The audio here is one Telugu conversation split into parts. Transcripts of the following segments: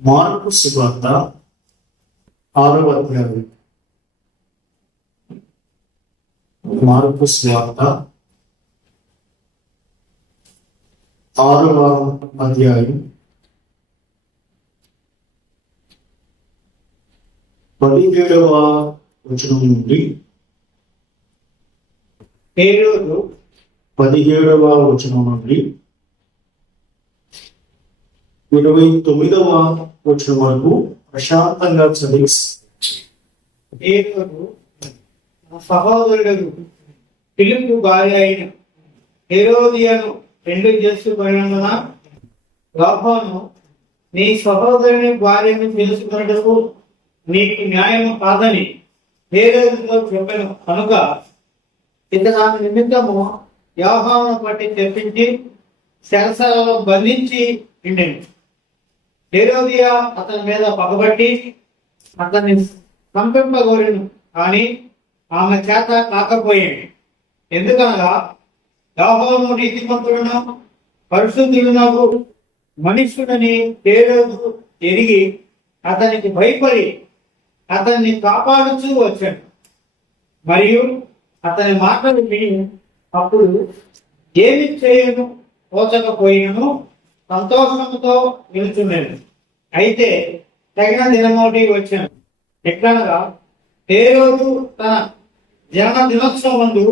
మార్కు సువార్త 6వ అధ్యాయం. మార్కు సువార్త 6వ అధ్యాయం 17వ వచనం నుండి 17వ వచనం నుండి 29వ వచనం వరకు ప్రశాంతంగా చదివి సహోదరుడు ఫిలిప్పు భార్య అయిన హెరోదియను పెళ్లి చేసుకున్నందున యోహాను నీ సహోదరుని భార్యను చేసుకున్నటకు నీకు న్యాయము కాదని హేరోదుతో చెప్పాను కనుక ఇతని నిమిత్తము యోహాను పట్టి తెప్పించి శరసాలలో బంధించి ఉండెను. హేరోదియా అతని మీద పగబట్టి అతన్ని చంపింపగోరెను, కానీ ఆమె చేత కాకపోయింది. ఎందుకనగా యోహాను నీతిమంతుడును పరిశుద్ధుడునగు మనుష్యుడని హేరోదు ఎరిగి అతనికి భయపడి అతన్ని కాపాడుచూ వచ్చాడు. మరియు అతని మాటలు విని అప్పుడు ఏమి చేయను తోచకపోయినను సంతోషంతో నిలుచున్నాను. అయితే తగిన దినమోటి వచ్చాను. ఎట్లనగా హేరోదు తన జన్మ దినోత్సవం ముందు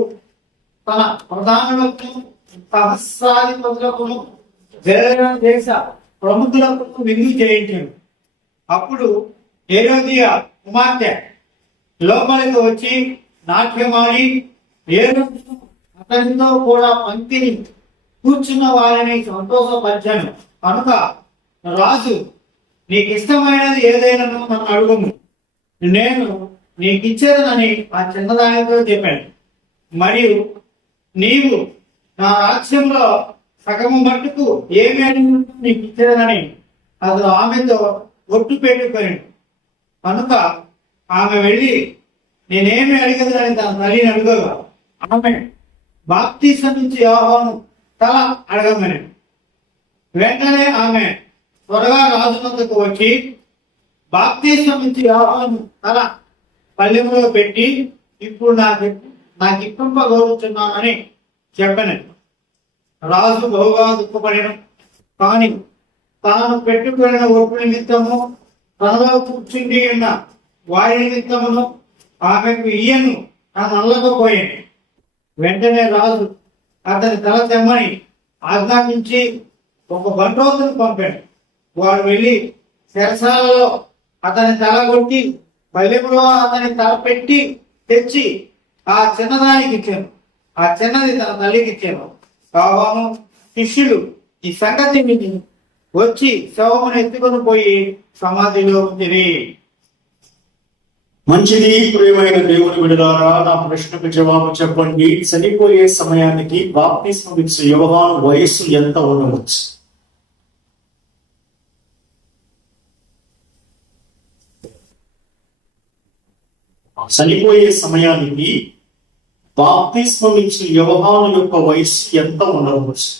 తన ప్రధానులకు సహస్రాధిపతులకు దేశ ప్రముఖులకు విందు చేయించాడు. అప్పుడు హేరోదియా కుమార్తె లోపలికి వచ్చి నాట్యమాడి హేరోదు అతనితో కూడా పంక్తిని కూర్చున్న వారిని సంతోషపరిచాను. కనుక రాజు నీకు ఇష్టమైనది ఏదైనా నన్ను అడుగుము, నేను నీకు ఇచ్చేదనని ఆ చిన్నదానితో చెప్పాను. మరియు నీవు నా రాజ్యంలో సగము మట్టుకు ఏమి అడిగి నీకు ఇచ్చేదనని అతను ఆమెతో ఒట్టు పెట్టుకోను. కనుక ఆమె వెళ్ళి నేనేమి అడిగదని తన తల్లిని అడుగగా ఆమె బాప్తీసం నుంచి యోహాను తల అడగమని. వెంటనే ఆమె త్వరగా రాజు వద్దకు వచ్చి బాప్తీసం నుంచి యోహాను తల పల్లెములో పెట్టి ఇప్పుడు నాకు ఇప్పింపగోరుచున్నానని చెప్పను. రాజు బహుగా దుఃఖపడను, కానీ తాను పెట్టుకున్న ఒప్పు నిమిత్తము తనలో కూర్చుండి ఉన్న వారి నిమిత్తమును ఆమెకు ఇయ్యను తను అనలేకపోయాను. వెంటనే రాజు అతని తల తెమ్మని ఆజ్ఞాపించి ఒక బంటోతును పంపాడు. వాడు వెళ్ళి శరసాలలో అతని తల కొట్టి పల్లెములో అతని తల పెట్టి తెచ్చి ఆ చిన్నదానికి ఇచ్చాను. ఆ చిన్నది తన తల్లికి ఇచ్చాను. కావాము శిష్యులు ఈ సంగతి విని వచ్చి శవమును ఎత్తుకొని పోయి సమాధిలో ఉంచిరి. మంచిది. ప్రియమైన దేవుని బిడ్డలారా, నా ప్రశ్నకు జవాబు చెప్పండి. చనిపోయే సమయానికి బాప్తిస్మం ఇచ్చే యోహాను వయస్సు ఎంత ఉండవచ్చు? చనిపోయే సమయానికి బాప్తిస్మం ఇచ్చే యోహాను యొక్క వయస్సు ఎంత ఉండవచ్చు?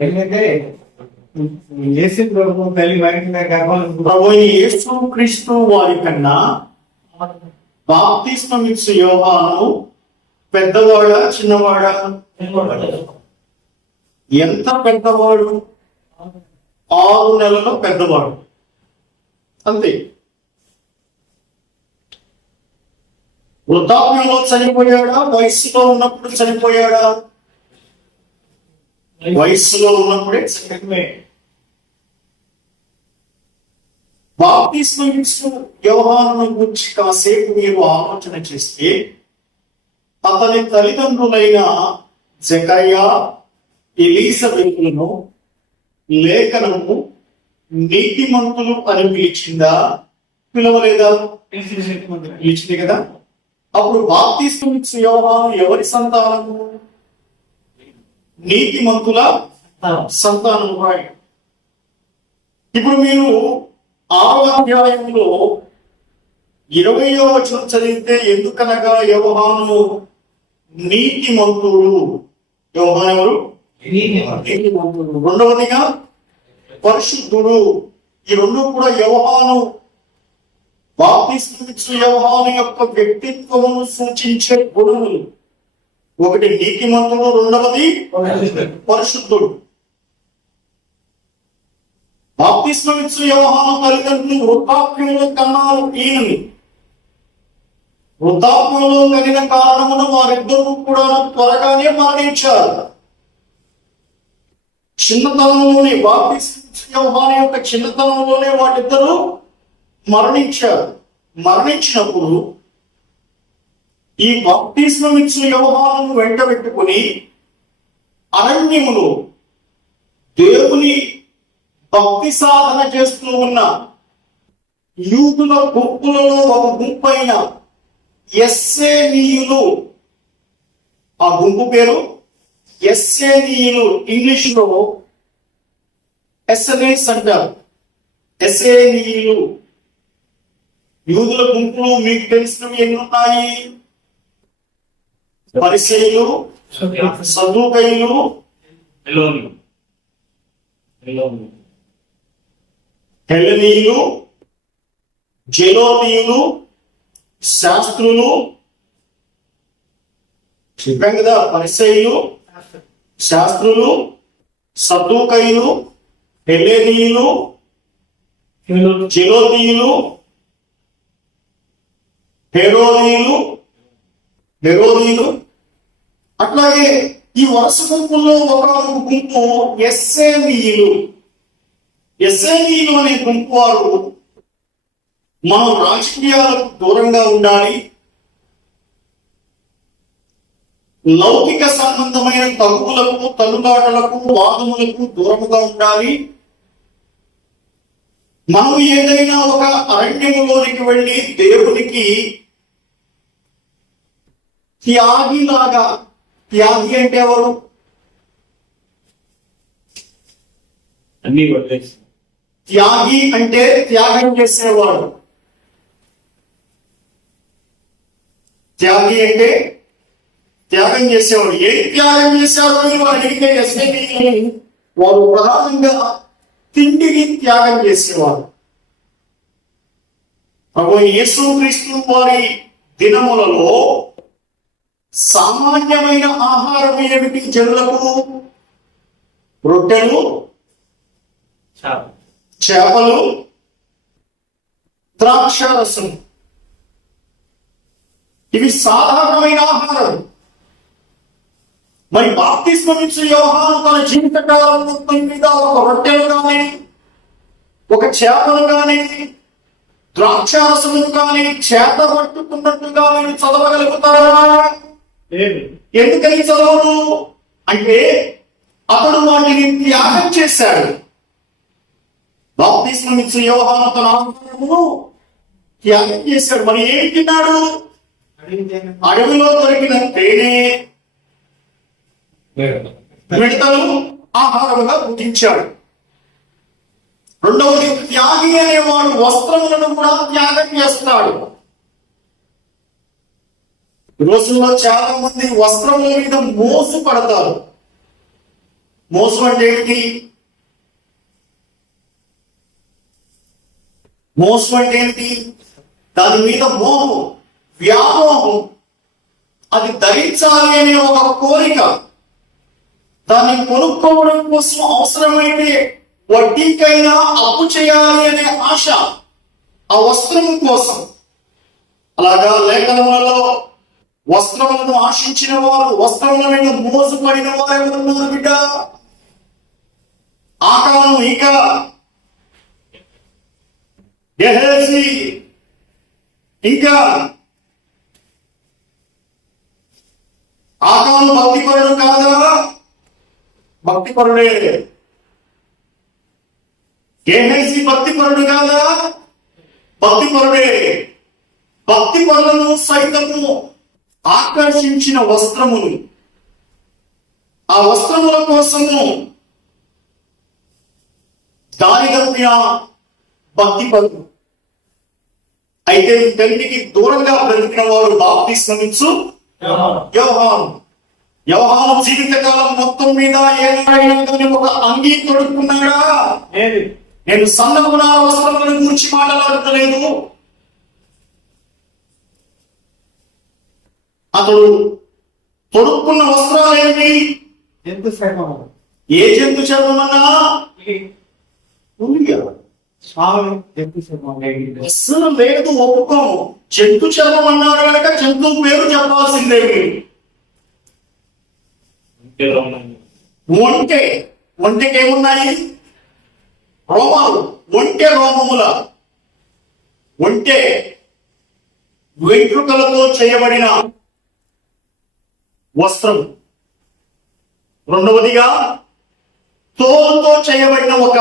ఎందుకంటే యేసు క్రీస్తు వారి కన్నా బాప్తిస్మం ఇచ్చే యోహాను పెద్దవాడా చిన్నవాడా? ఎంత పెద్దవాడు? 6 నెలల పెద్దవాడు, అంతే. వృద్ధాప్యంలో చనిపోయాడా? వయస్సులో ఉన్నప్పుడు చనిపోయాడా? వయస్సులో ఉన్నప్పుడే చనిపోయాడు. బాప్తిస్మం ఇచ్చు యోహాను గురించి కాసేపు మీరు ఆలోచన చేస్తే అతని తల్లిదండ్రులైన జకర్యా, ఎలీజబెతులను లేఖనము నీతిమంతులు అని పిలిచిందా? పిలవలేదా? పిలిచింది కదా. అప్పుడు బాప్తిస్మం ఇచ్చు యోహాను ఎవరి సంతానము? నీతిమంతుల సంతానము. ఇప్పుడు మీరు 6వ అధ్యాయంలో 20వ వచనం చదివితే ఎందుకనగా యోహాను నీతిమంతుడు, యోహాను ఎవరు? నీతిమంతుడు. నీతిమంతుడు. రెండవదిగా పరిశుద్ధుడు. ఈ రెండు కూడా యోహాను బాప్తిస్మం ఇచ్చిన యోహాను యొక్క వ్యక్తిత్వమును సూచించే గుణములు. ఒకటి నీతిమంతుడు, రెండవది పరిశుద్ధుడు. బాప్తిస్మం ఇచ్చిన యోహాను తల్లిదండ్రులు వృద్ధాప్యంలో కన్నారు ఈయనని. వృద్ధాప్యంలో కలిగిన కారణమున వారిద్దరూ కూడా త్వరగానే మరణించారు. చిన్నతనంలోనే బాప్తిస్మం ఇచ్చిన యోహాను యొక్క చిన్నతనంలోనే వాళ్ళిద్దరూ మరణించారు. మరణించినప్పుడు ఈ బాప్తిస్మం ఇచ్చిన యోహానును వెంట పెట్టుకుని అరణ్యములో దేవుని భక్తి సాధన చేస్తూ ఉన్న యూదుల గుంపులలో ఒక గుంపైన ఎస్సేనీయులు, ఆ గుంపు పేరు ఎస్సేనీయులు, ఇంగ్లీష్ లో ఎస్ఎన్ఎస్ అంటారు. ఎస్సేనీయులు. యూదుల గుంపులు మీకు తెలిసినవి ఎన్ని ఉన్నాయి? పరిసయ్యులు, సద్దూకయ్యులు, హెలెనీయులు, జెలోనీయులు, శాస్త్రులు. చెప్పాం కదా, పరిసయ్యులు, శాస్త్రులు, సద్దూకయ్యులు, హెలెనీయులు, జెలోనీయులు, హెరోదీయులు. అట్లాగే ఈ వరుస గుంపుల్లో ఒక గుంపు ఎస్సేనీయులు. ఎస్సేనీయులు అనే గుంపు వారు మనం రాజకీయాలకు దూరంగా ఉండాలి, లౌకిక సంబంధమైన తగువులకు, తలుబాటలకు, వాదములకు దూరముగా ఉండాలి. మనం ఏదైనా ఒక అరణ్యములోనికి వెళ్ళి దేవునికి త్యాగిలాగా, త్యాగి అంటే ఎవరు? అన్ని వదిలేసి త్యాగి అంటే త్యాగం చేసేవాడు. త్యాగి అంటే త్యాగం చేసేవాడు. ఏం త్యాగం చేశారు అని వారు అడిగితే వారు ప్రధానంగా తిండిని త్యాగం చేసేవారు. ప్రభు యేసుక్రీస్తు వారి దినములలో సామాన్యమైన ఆహారం ఏమిటి? జనులకు రొట్టెలు, చేపలు, ద్రాక్షారసం. ఇవి సాధారణమైన ఆహారం. మరి బాప్తిస్మం ఇచ్చిన యోహాను తన జీవితకాలం మొత్తం మీద ఒక రొట్టెలు కానీ, ఒక చేపలు కానీ, ద్రాక్షారసము కానీ చేత పట్టుకున్నట్టుగా మీరు చదవగలుగుతారా? ఎందుకని చదవరు అంటే అతడు వాటిని త్యాగం చేశాడు. బాప్తిస్మం ఇచ్చిన యోహాను తన ఆహారమును త్యాగం చేశాడు. మరి ఏం తిన్నాడు? అడవిలో దొరికిన తేనె, మిడతలు ఆహారముగా భుజించాడు. రెండవది, త్యాగి అనేవాడు వస్త్రములను కూడా త్యాగం చేస్తాడు. ఈ రోజుల్లో చాలా మంది వస్త్రముల మీద మోసు పడతారు. మోసు అంటే ఏంటి? మోసు అంటే ఏంటి? దాని మీద మోహం, వ్యామోహం. అది ధరించాలి అనే ఒక కోరిక. దాన్ని కొనుక్కోవడం కోసం అవసరమైతే వడ్డీకైనా అప్పు చేయాలి అనే ఆశ ఆ వస్త్రం కోసం. అలాగా లేఖనములలో వస్త్రములను ఆశించిన వారు, వస్త్రముల మీద మోసపడిన వారు ఎవరున్నారు బిడ్డ? ఆకాను, ఇంకా గెహజీ, ఇంకా ఆకాను భక్తిపరుడు కాదా? భక్తిపరుడే. గెహజీ భక్తిపరుడు కాదా? భక్తిపరుడే. భక్తిపరులను సైతము ఆకర్షించిన వస్త్రములు, ఆ వస్త్రముల కోసము దారి తప్పిన భక్తిపరుడు. అయితే వీటన్నిటికి దూరంగా బ్రతికిన వాడు బాప్తిస్మం ఇచ్చు యోహాను. యోహాను జీవితకాలం మొత్తం మీద ఏదైనా కానీ ఒక అంగీ తొడుక్కున్నాడా? లేదు. నేను సన్నగుణ వస్త్రములను గురించి మాట్లాడతలేదు. అతడు తొడుక్కున్న వస్త్రాలు ఏమి? జంతు చర్మము. ఏ జంతు చర్మమన్నా? ఉంది కదా. అవును, జంతు చర్మం లేదు. అస్సలు లేదు, ఒప్పుకోము. జంతు చర్మం అన్నారు కనుక జంతువు పేరు చెప్పాల్సిందేమి? ఒంటె. ఒంటెకి ఏమున్నాయి? రోమాలు. ఒంటె రోమముల. ఒంటె వెంట్రుకలతో చేయబడిన వస్త్రం. రెండవదిగా తోలుతో చేయబడిన ఒక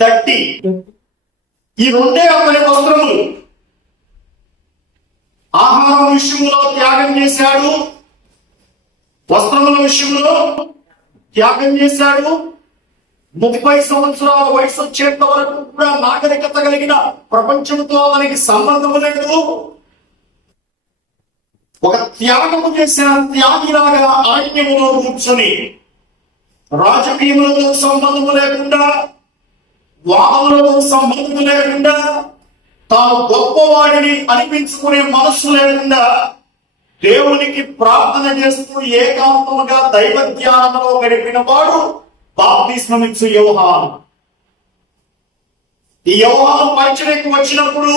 తట్టి. ఈ రెండే అతని వస్త్రములు. ఆహారం విషయంలో త్యాగం చేశాడు, వస్త్రముల విషయంలో త్యాగం చేశాడు. 30 సంవత్సరాల వయసు వచ్చేంత వరకు కూడా నాగరికత కలిగిన ప్రపంచంతో అతనికి సంబంధం లేదు. ఒక త్యాగము చేసిన త్యాగిలాగా అరణ్యములో కూర్చొని రాజకీయములతో సంబంధము లేకుండా, వాదములతో సంబంధం లేకుండా, తాను గొప్పవాడిని అనిపించుకునే మనస్సు లేకుండా దేవునికి ప్రార్థన చేస్తూ ఏకాంతముగా దైవ ధ్యానంలో గడిపిన వాడు బాప్తిస్మమిచ్చు యోహాను. ఈ యోహాను పరిచర్యకు వచ్చినప్పుడు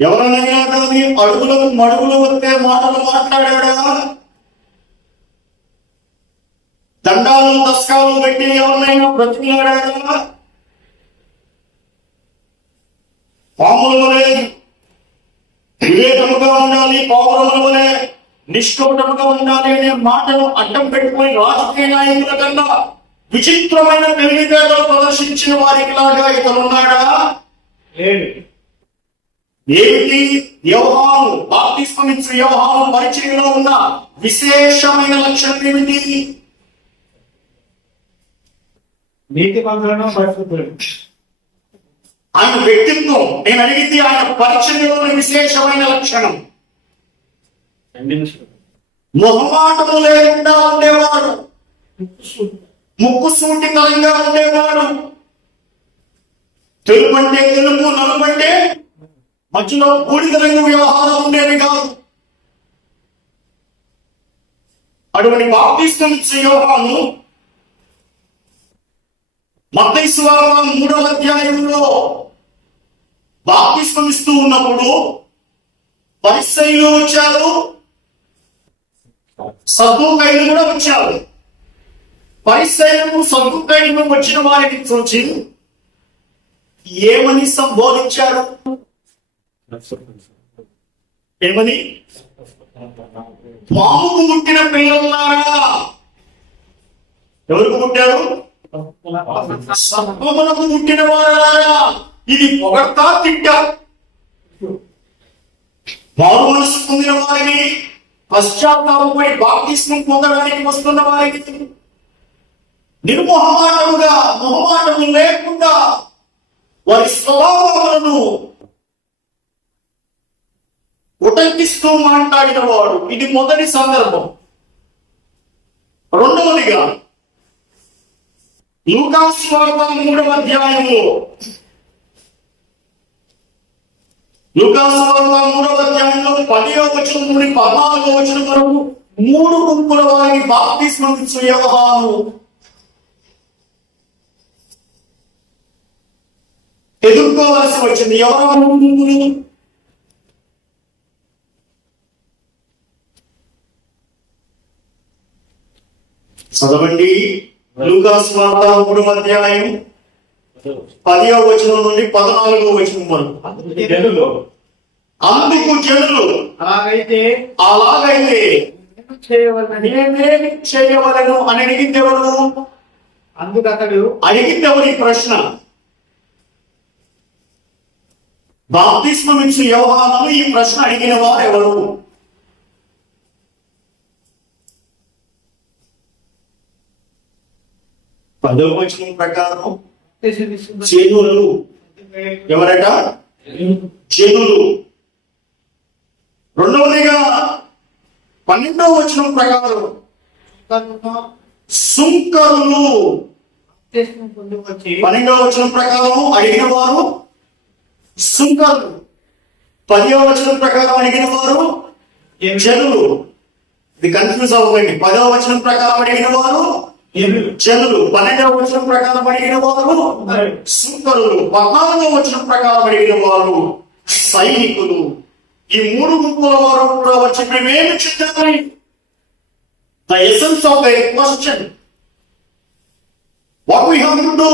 ఎవరైనా కానీ అడుగులకు మడుగులు వస్తే మాటలు మాట్లాడాడా? దండాలు దస్కాలు పెట్టి ఎవరినైనా బ్రతికిలాడా? పాముల వలె వివేకముగా ఉండాలి, పౌరుల వలె నిష్కపటముగా ఉండాలి అనే మాటను అడ్డం పెట్టుకుని రాజకీయ నాయకుల కన్నా విచిత్రమైన తెలివితేటలు ప్రదర్శించిన వారికి లాగా ఇతరున్నాడా? ఏమిటి? యోహాను బాప్తిస్మమిచ్చు యోహాను పరిచర్యలో ఉన్న విశేషమైన లక్షణం ఏమిటి? నీతి మంత్రులను పరిశుద్ధులు. ఆయన వ్యక్తిత్వం. నేను అడిగింది ఆయన పరిచర్యలోని విశేషమైన లక్షణం. మొహమాటము లేకుండా ఉండేవాడు, ముక్కుసూటితనంగా ఉండేవాడు. తెలుపు అంటే తెలుపు, నలుపంటే మధ్యలో బూడిద రంగు వ్యవహారం ఉండేది కాదు. అటువంటి బాప్తిస్మమిచ్చు యోహాను మత్తయి సువార్త 3వ అధ్యాయంలో బాప్తిస్మమిస్తూ ఉన్నప్పుడు పరిసయ్యులు వచ్చారు, సద్దూకయ్యులు కూడా వచ్చారు. పరిసయ్యులు సద్దూకయ్యులు వచ్చిన వారిని చూచి ఏమని సంబోధించారు? ఏమని? పాముకు పుట్టిన పిల్లలారా. ఎవరికి పుట్టారు? సర్పములకు పుట్టిన వారా. ఇది పొగడ్తా తిట్టా? మారు మనసు పొందిన వారిని, పశ్చాత్తాపమై బాప్తిస్మం పొందడానికి వస్తున్న వారికి నిర్మోహమాటముగా, మొహమాటము లేకుండా వారి స్వభావాలను ఉటంకిస్తూ మాట్లాడిన వాడు. ఇది మొదటి సందర్భం. రెండవదిగా లూకా సువార్త 3వ అధ్యాయంలో, లూకా సువార్త 3వ అధ్యాయంలో 10వ వచనం నుండి 14వ వచనం వరకు 3 గుంపుల వారికి బాప్తిస్మమిచ్చు యోహాను ఎదుర్కోవలసి వచ్చింది. ఎవరో 3 గుంపులు? చదవండి. లూకా సువార్త 3వ అధ్యాయం 10వ వచనం నుండి 14వ వచనం వరకు. అందుకు జనులు అలాగైతే నేనేమి చేయవలను అని అడిగింది ఎవరు? అందుకు అతడు అడిగింది ఎవరి ప్రశ్న? బాప్తిస్మమిచ్చు యోహాను ఈ ప్రశ్న అడిగిన వారు ఎవరు? పదవ వచనం ప్రకారం జనులు. ఎవరట? జనులు. రెండవదిగా 12వ వచనం ప్రకారం సుంకరులు, వచ్చి 12వ వచనం ప్రకారం అడిగిన వారు సుంకరులు, 10వ వచనం ప్రకారం అడిగిన వారు జనులు. ఇది కన్ఫ్యూజ్ అవ్వకండి. 10వ వచనం ప్రకారం అడిగిన వారు జనులు, 12వ వచనం ప్రకారం అడిగిన వారు సుంకరులు, 14వ వచనం ప్రకారం అడిగిన వారు సైనికులు. ఈ మూడు గుంపుల వారు కూడా వచ్చి మేమేమి చేయాలి? The essence of the question, what we have to do?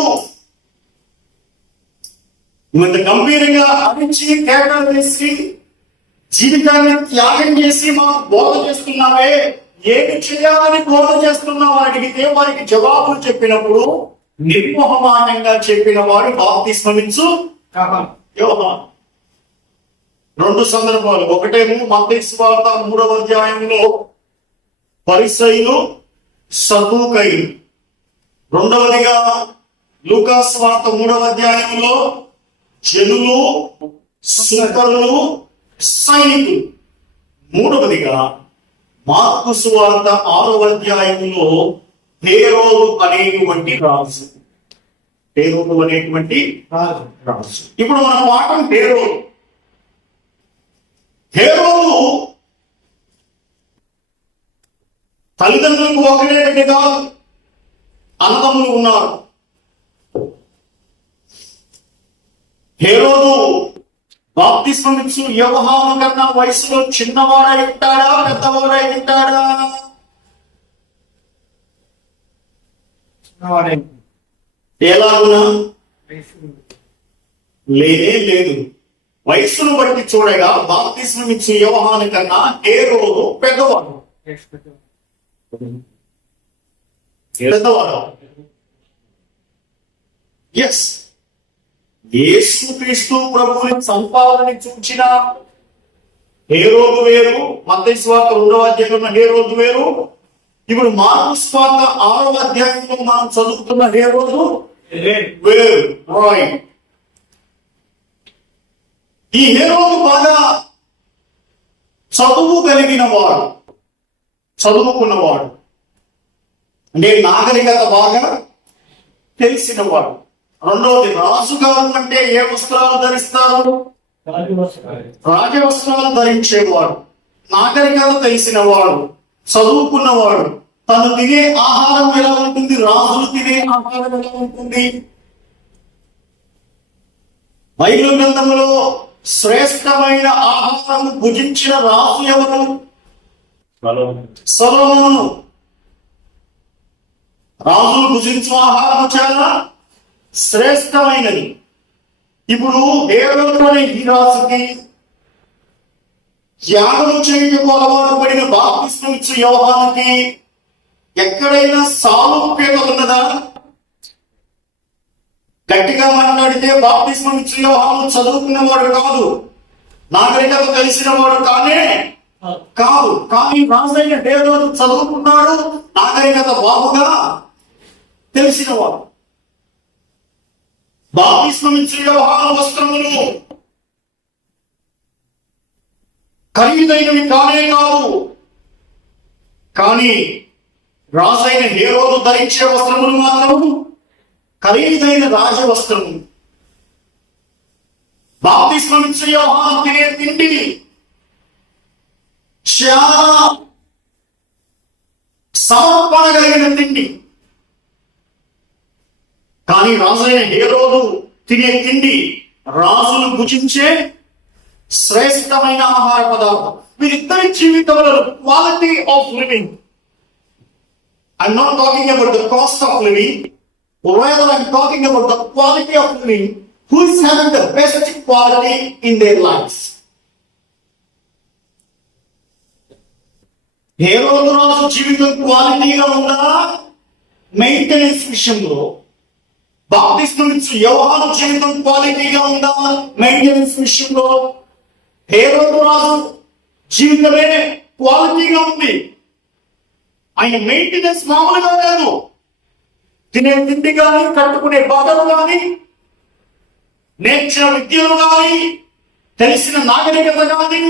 ఇంత గంభీరంగా అరిచి కేకలు వేసి జీవితాన్ని త్యాగం చేసి మాకు బోధ చేస్తున్నావే, ఏమి చేయాలని బోధ చేస్తున్నావు అని అడిగితే వారికి జవాబులు చెప్పినప్పుడు నిర్మోహమానంగా చెప్పిన వాడు బాప్తిస్మమిచ్చు యోహాను. రెండు సందర్భాలు. ఒకటేమో మత్తయి సువార్త 3వ అధ్యాయంలో పరిసయ్యులు సద్దూకయ్యులు. రెండవదిగా లూకా సువార్త 3వ అధ్యాయంలో జనులు, సుంకరులు, సైనికులు. మూడవదిగా మార్కు సువార్త 6వ అధ్యాయంలో హేరోదు అనేటువంటి రాజు. హేరోదు అనేటువంటి రాజు. ఇప్పుడు మన పాఠం హేరోదు. హేరోదు తల్లిదండ్రులకు ఒకటే బిడ్డ కాదు, అన్నదమ్ములు ఉన్నారు. హేరోదు బాప్తిస్మమిచ్చు యోహాను కన్నా వయసులో చిన్నవాడై ఉంటాడా, పెద్దవాడై ఉంటాడా? ఎలాగునా? లేనే లేదు. వయస్సును బట్టి చూడగా బాప్తిస్మమిచ్చు యోహాను కన్నా హేరోదు పెద్దవాడు. పెద్దవాడు. ఎస్, యేసుక్రీస్తు ప్రభువుని సంపాదన చూచిన హేరోదు వేరు, మత్తయి సువార్త 2వ అధ్యాయంలో హేరోదు వేరు. ఇప్పుడు మార్కు సువార్త 6వ అధ్యాయంలో మనం చదువుతున్న హేరోదు వేరు. రైట్. ఈ హేరోదు బాగా చదువు కలిగిన వాడు, చదువుకున్నవాడు, అంటే నాగరికత బాగా తెలిసినవాడు. రెండవది, రాజుగారు అంటే ఏ వస్త్రాలు ధరిస్తారు? రాజవస్త్రాలు ధరించేవాడు, నాగరికత తెలిసినవాడు, చదువుకున్నవాడు. తను తినే ఆహారం ఎలా ఉంటుంది, రాజులు తినే ఆహారం ఎలా ఉంటుంది? బైబిల్ గ్రంథంలో శ్రేష్టమైన ఆహారం భుజించిన రాజు ఎవరు? సొలొమోను. రాజులు భుజించు ఆహారం చాలా శ్రేష్టమైనది. ఇప్పుడు హేరోదు అనే ఈ రాజుకి త్యాగం చేయటకు అలవాటు పడిన బాప్తిస్మమిచ్చు యోహానుకి ఎక్కడైనా సారూప్యత ఉన్నదా? గట్టిగా మాట్లాడితే బాప్తిస్మమిచ్చు యోహాను చదువుకున్నవాడు కాదు, నాగరికత తెలిసిన వాడు కాదు. కానీ రాజైన హేరోదు చదువుకున్నాడు, నాగరికత బాగుగా తెలిసినవాడు. బాప్తిస్మమిచ్చు యోహాను వస్త్రములు ఖరీదైనవి కాదు, కానీ రాజైన హేరోదు ధరించే వస్త్రములు మాత్రం ఖరీదైన రాజవస్త్రము. బాప్తిస్మమిచ్చు యోహాను తినే తిండి చాలా సమర్పణ కలిగిన తిండి. కానీ రాజైన హేరోదు తినే తిండి రాజులు భుజించే శ్రేష్టమైన ఆహార పదార్థం. వీరిద్దరి జీవితంలో quality of living, I'm not talking about the cost of living, rather I'm talking about the quality of living, who is having the best quality in their lives. హేరోదు రాజు జీవితం క్వాలిటీగా ఉందా మెయింటెనెన్స్ విషయంలో? బాప్తిస్మమిచ్చు యోహాను జీవితం క్వాలిటీగా ఉందా మెయింటెనెన్స్ విషయంలో? హేరోదు రాజు జీవితమే క్వాలిటీగా ఉంది, ఆయన మెయింటెనెన్స్ మామూలుగా లేదు. తినే తిండి కానీ, కట్టుకునే బట్టలు కానీ, నేర్చిన విద్యలు కానీ, తెలిసిన నాగరికత కానీ,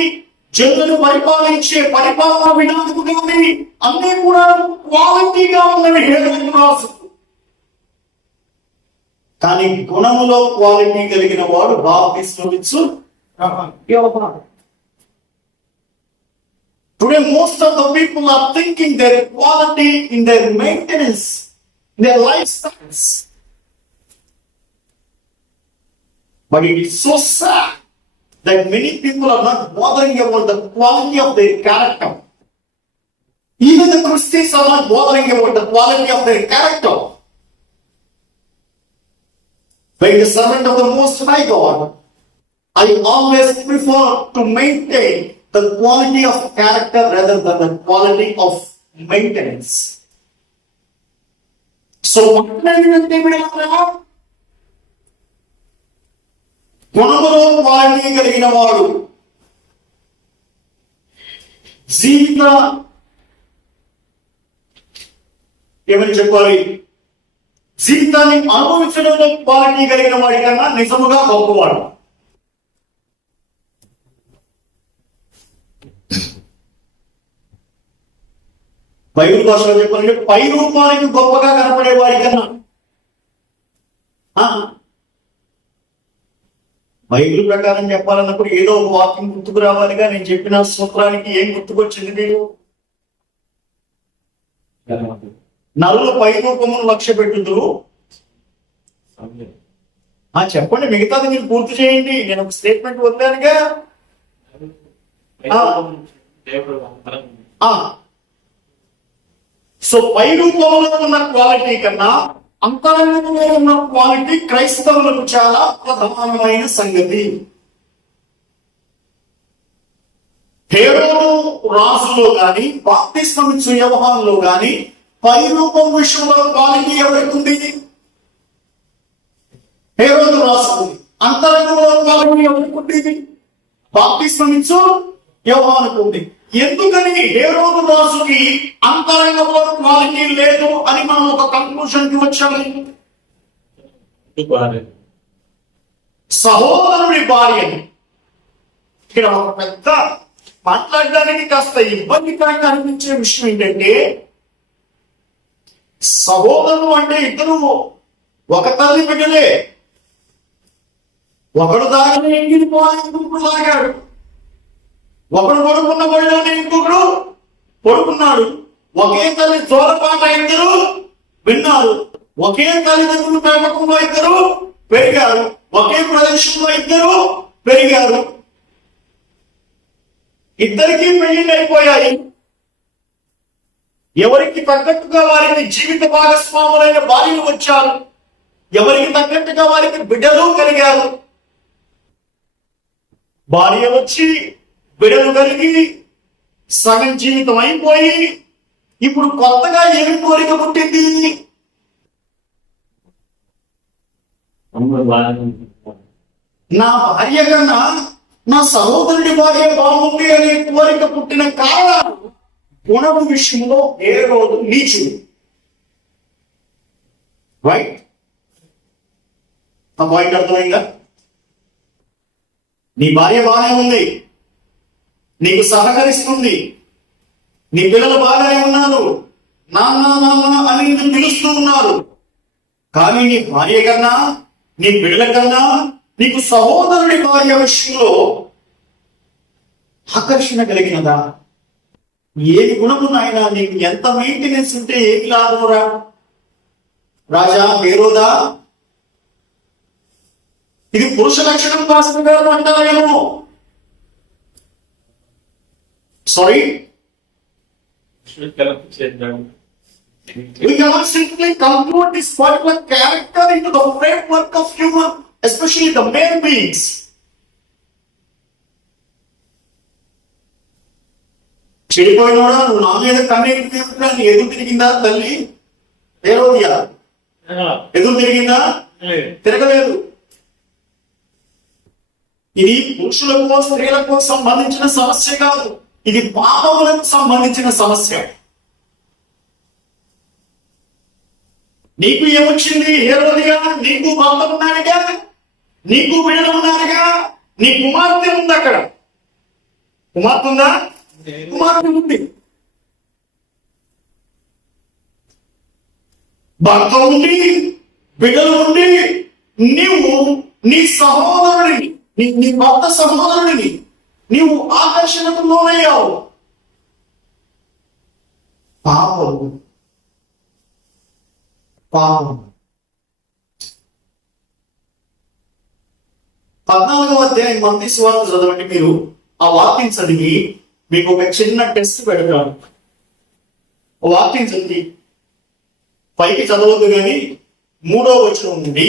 జనులను పరిపాలించే పరిపాలన విధానము కానీ అన్నీ కూడా క్వాలిటీగా ఉన్నవి హేరోదు రాజు. కానీ గుణములో క్వాలిటీ కలిగిన వాడు బాప్తిస్మమిచ్చు యోహాను. Today most of the people are thinking their quality in their maintenance, their lifestyles. But it is so sad that many people are not bothering about the quality of their character. Even the Christians are not bothering about the quality of their character. Being a servant of the Most High God, I always prefer to maintain the quality of character rather than the quality of maintenance. So, గుణములో క్వాలిటీ కలిగిన వాడు జీవిత ఏమని చెప్పాలి, జీవితాన్ని అనుభవించడంలో క్వాలిటీ కలిగిన వాడి కన్నా నిజముగా గొప్పవాడు. బైబిల్ భాషలో చెప్పాలంటే పై రూపానికి గొప్పగా కనపడే వాడి కన్నా, బైబిల్ ప్రకారం చెప్పాలన్నప్పుడు ఏదో ఒక వాక్యం గుర్తుకు రావాలిగా. నేను చెప్పిన సూత్రానికి ఏం గుర్తుకొచ్చింది నీకు? నరులు పై రూపమును లక్ష్య పెట్టుదురు. చెప్పండి, మిగతాది మీరు పూర్తి చేయండి. నేను ఒక స్టేట్మెంట్ వదిలానుగా. సో పై రూపంలో ఉన్న క్వాలిటీ కన్నా అంతరంగంలో ఉన్న క్వాలిటీ క్రైస్తవులకు చాలా ప్రధానమైన సంగతి. హేరోదు రాజులో గాని బాప్తిస్మమిచ్చు యోహానులో గాని పై రూపం విషయంలో క్వాలిటీ ఎవరికి ఉంది? హేరోదు రాజు. అంతరంగంలో క్వాలిటీ ఎవరికి ఉంది? బాప్తిస్మమిచ్చు యోహానుకు ఉంది. ఎందుకని హేరోదు రాజుకి అంతరంగంలో క్వాలిటీ లేదు అని మనం ఒక కంక్లూషన్ కి వచ్చాము. సహోదరుడి భార్యని ఇక్కడ ఒక పెద్ద మాట్లాడడానికి కాస్త ఇబ్బందికరంగా అనిపించే విషయం ఏంటంటే, సహోదరుడు అంటే ఇద్దరు ఒక తల్లి బిడ్డలే. ఒకడు దాగిన ఇంటిని పోయి ఇంకొకడు లాగాడు. ఒకడు పడుకున్న బడిలోనే ఇంకొకడు పడుకున్నాడు. ఒకే తల్లి జోలపాట ఇద్దరు విన్నారు. ఒకే తల్లిదండ్రులు పెంపకంలో ఇద్దరు పెరిగారు. ఒకే ప్రదేశంలో ఇద్దరు పెరిగారు. ఇద్దరికీ పెళ్లిళ్ళు అయిపోయాయి. ఎవరికి తగ్గట్టుగా వారికి జీవిత భాగస్వాములైన భార్యలు వచ్చారు. ఎవరికి తగ్గట్టుగా వారికి బిడ్డలు కలిగారు. భార్య వచ్చి బిడ్డలు కలిగి సగం జీవితం అయిపోయి ఇప్పుడు కొత్తగా ఏమి కోరిక పుట్టింది? నా భార్య కన్నా నా సహోదరుడి భార్య బాగుంది అనే కోరిక పుట్టిన కారణాలు గుణము విషయంలో ఏ రోజు నీచుడు. రైట్? ఆ పాయింట్ అర్థమైందా? నీ భార్య బాగానే ఉంది, నీకు సహకరిస్తుంది, నీ పిల్లలు బాగానే ఉన్నారు, నాన్న నాన్న అని నిన్ను పిలుస్తూ ఉన్నారు. కానీ నీ భార్య కన్నా నీ బిడ్డల కన్నా నీకు సహోదరుడి భార్య విషయంలో ఆకర్షణ కలిగినదా? ఏమి గుణము నాయన, నీకు ఎంత మెయింటెనెన్స్ ఉంటే ఏమి లాభమురా? రాజా హేరోదా, ఇది పురుష లక్షణం పాస్టర్ గారు అంటారేమో. Sorry, we cannot simply conclude this particular character into the framework of human, especially the male beings. చెడిపోయినోడా, నువ్వు నా మీద కన్నెత్తి ఎదురు తిరిగిందా తల్లి? హేరోదియా ఎదురు తిరిగిందా? తిరగలేదు. ఇది పురుషులకు స్త్రీలకు సంబంధించిన సమస్య కాదు, ఇది పాపములకు సంబంధించిన సమస్య. నీకు ఏమొచ్చింది హేరోదియా? నీకు భర్త ఉన్నాడుగా, నీకు బిడ్డలు ఉన్నారుగా, నీ కుమార్తె ఉంది అక్కడ. కుమార్తె ఉందా? కుమార్తె ఉంది. భర్త ఉండి, బిడ్డలు ఉండి, నీవు నీ సహోదరుడిని, నీ భర్త సహోదరుడిని నీవు ఆకర్షణకు లోనయ్యావు. పాపం పాపం 14వ అధ్యాయం మత్తయి సువార్త చదవండి. మీరు ఆ వాక్యం చదివి మీకు ఒక చిన్న టెస్ట్ పెడతాను. వాక్యం చదివి పైకి చదవద్దు కానీ 3వ వచనం నుండి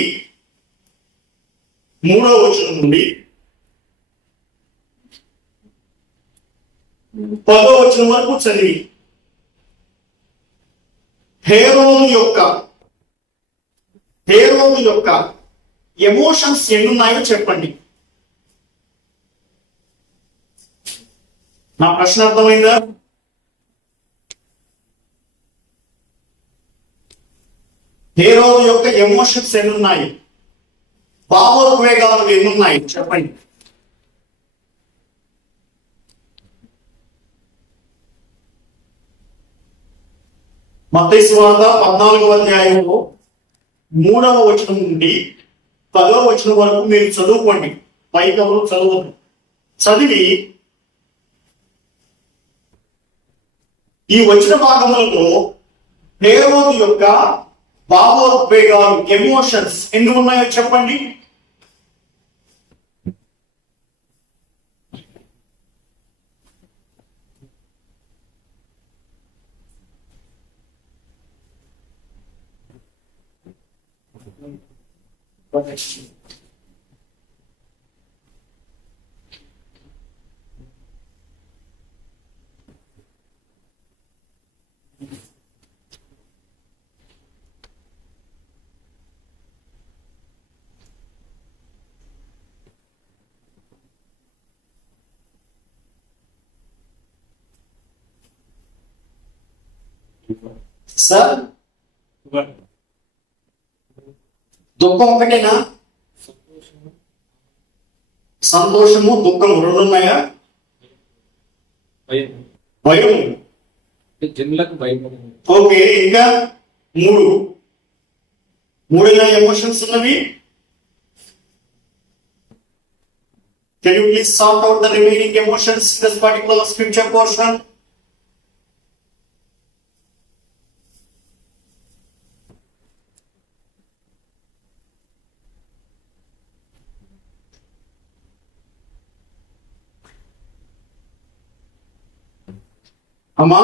10వ వచనం వరకు చదివి హేరోదు యొక్క ఎమోషన్స్ ఎన్నున్నాయో చెప్పండి. నా ప్రశ్న అర్థమైందా? హేరోదు యొక్క ఎమోషన్స్ ఎన్నున్నాయి? భావోద్వేగాలు ఎన్నున్నాయి చెప్పండి. మత్తయి సువార్త 14వ అధ్యాయంలో 3వ వచనం నుండి 10వ వచనం వరకు మీరు చదువుకోండి. పైకి ఎవరు చదవదు. చదివి ఈ వచన భాగములలో హేరోదు యొక్క భావోద్వేగాలు ఎమోషన్స్ ఎన్ని ఉన్నాయో చెప్పండి. సార్ దుఃఖం ఒకటేనా? సంతోషము దుఃఖము రెండు ఉన్నాయా? భయం. జనులకు భయం. ఓకే, ఇంకా మూడైనా ఎమోషన్స్ ఉన్నవి. Can you please sort out the remaining emotions in this particular scripture portion? అమ్మా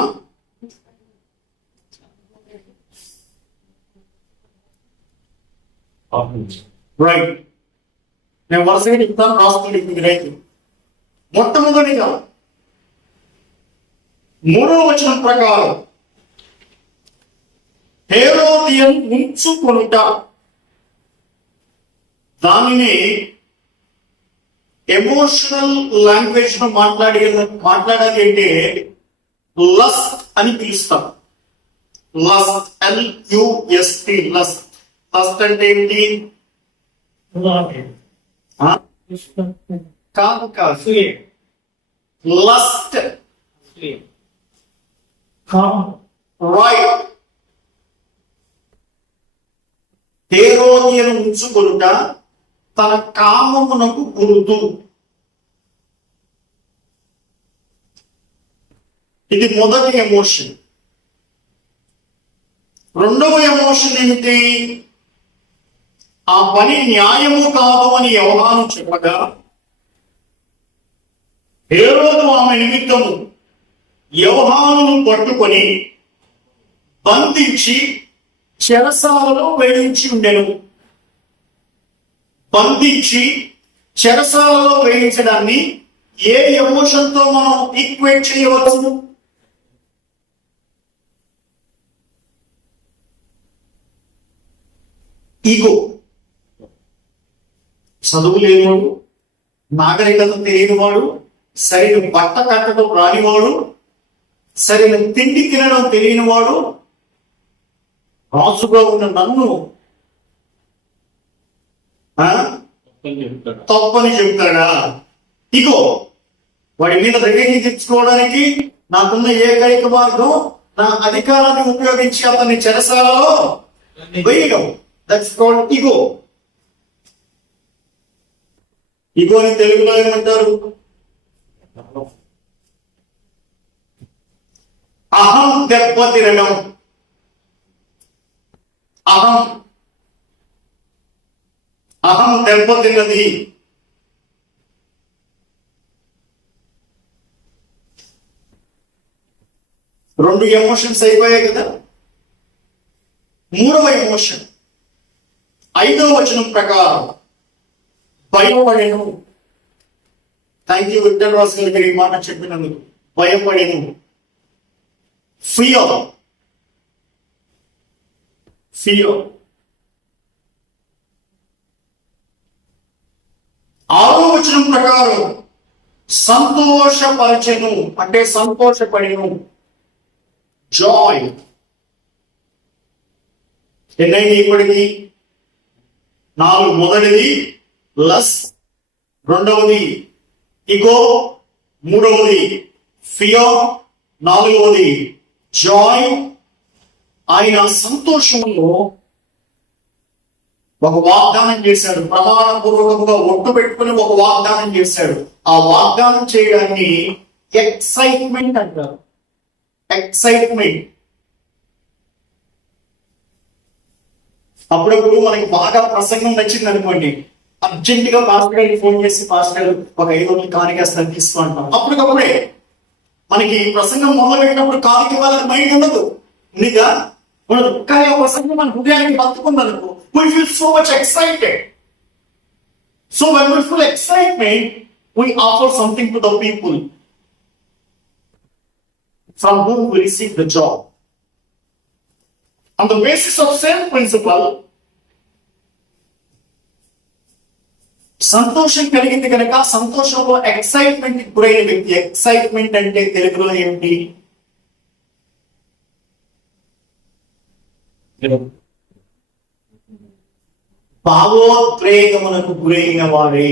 రైట్, నేను వరుసగా చెప్తాను, రాస్తుంది మీకు రైతు. మొట్టమొదటిగా 3వ వచనం ప్రకారం హేరోదియను ఉంచుకొనుట, దానిని ఎమోషనల్ లాంగ్వేజ్ లో మాట్లాడాలి అంటే లస్ట్ అని పిలుస్తాం. Lust, LUST, lust. లస్ట్ అంటే ఏంటి? కాదు, లస్ట్ రైట్. హేరోదియను ఉంచుకొనుట తన కామమునకు గురుతు. ఇది మొదటి ఎమోషన్. రెండవ ఎమోషన్ ఏమిటి? ఆ పని న్యాయము కాదు అని యోహాను చెప్పగా హేరోదు ఆమె నిమిత్తము యోహానును పట్టుకొని బంధించి చెరసాలలో వేయించి ఉండెను. బంధించి చెరసాలలో వేయించడాన్ని ఏ ఎమోషన్ తో మనం ఈక్వేట్ చేయవచ్చు? ఈగో. చదువు లేనివాడు, నాగరికత తెలియనివాడు, సరైన బట్ట కట్టడం రానివాడు, సరైన తిండి తినడం తెలియనివాడు రాజుగా ఉన్న నన్ను తప్పని చెప్తాడా? ఇగో వాడి మీద రివెంజ్ తెచ్చుకోవడానికి నాకున్న ఏకైక మార్గం నా అధికారాన్ని ఉపయోగించి అతన్ని చెరసాలలో వేయడం. That's called ego. ఈగోని తెలుగులో ఏమంటారు? అహం దెబ్బతినడం. అహం దెబ్బతిన్నది. రెండు ఎమోషన్స్ అయిపోయాయి కదా. మూడవ ఎమోషన్ 5వ వచనం ప్రకారం భయపడెను. థ్యాంక్ యూ విఠల్ రాజు గారు మీరు ఈ మాట చెప్పినందుకు. భయపడెను. ఫియర్. 6వ వచనం ప్రకారం సంతోషపరచెను అంటే సంతోషపడెను. జాయ్. ఎన్నైంది ఇప్పటికి? 4. మొదటిది లస్, రెండవది ఇగో, మూడవది ఫియర్, 4వది జాయ్. ఆయన సంతోషంలో ఒక వాగ్దానం చేశాడు. ప్రమాణపూర్వకంగా ఒట్టు పెట్టుకుని ఒక వాగ్దానం చేశాడు. ఆ వాగ్దానం చేయడాన్ని ఎక్సైట్మెంట్ అంటారు. ఎక్సైట్మెంట్. అప్పుడప్పుడు మనకి బాగా ప్రసంగం నచ్చింది అనుకోండి, అర్జెంట్ గా పాస్టర్ గారికి ఫోన్ చేసి పాస్టర్ ఒక 500 కానికేస్తాను తీసుకో అంటాం. అప్పటికప్పుడే మనకి ప్రసంగం మొదలు పెట్టినప్పుడు కానికి వాళ్ళకి మైండ్ ఉండదు, నిజా ఉండదు. కానీ ఆ ప్రసంగం మన హృదయానికి హత్తుకుందనుకో, we feel so much excited. So when we feel excitement, we offer something to the people from whom we receive the job. On the basis of same principle, సంతోషం కలిగింది కనుక సంతోషంలో ఎక్సైట్మెంట్ గురైన వ్యక్తి. ఎక్సైట్మెంట్ అంటే తెలుగులో ఏమిటి? భావోద్వేగమునకు గురైన వారే.